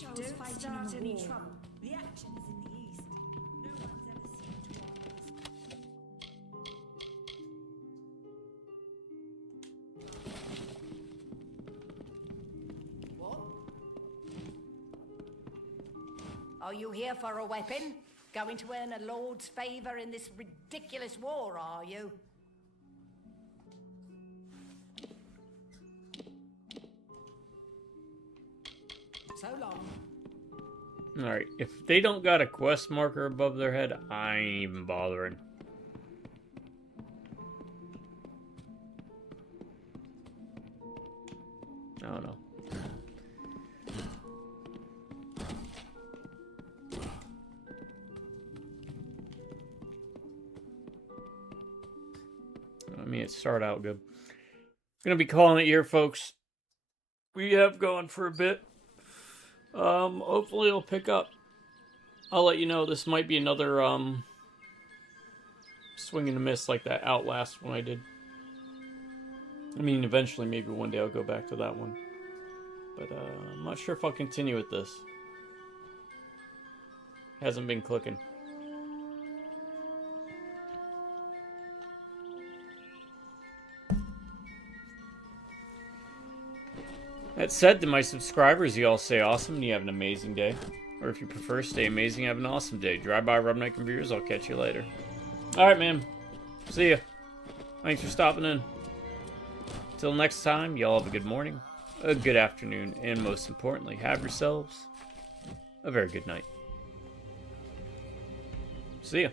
I was fighting in any trouble. The action is in the east. No one's ever seen What? Are you here for a weapon? Going to earn a lord's favor in this ridiculous war, are you? So long. Alright, if they don't got a quest marker above their head, I ain't even bothering. I don't know. I mean, it started out good. Gonna be calling it here, folks. We have gone for a bit. Hopefully it'll pick up. I'll let you know. This might be another, swing and a miss like that Outlast one I did. I mean, eventually, maybe one day I'll go back to that one. But, I'm not sure if I'll continue with this. Hasn't been clicking. That said, to my subscribers, you all stay awesome and you have an amazing day. Or if you prefer, stay amazing, have an awesome day. Drive by Rubneck Computers, I'll catch you later. Alright, man. See ya. Thanks for stopping in. Till next time, y'all have a good morning, a good afternoon, and most importantly, have yourselves a very good night. See ya.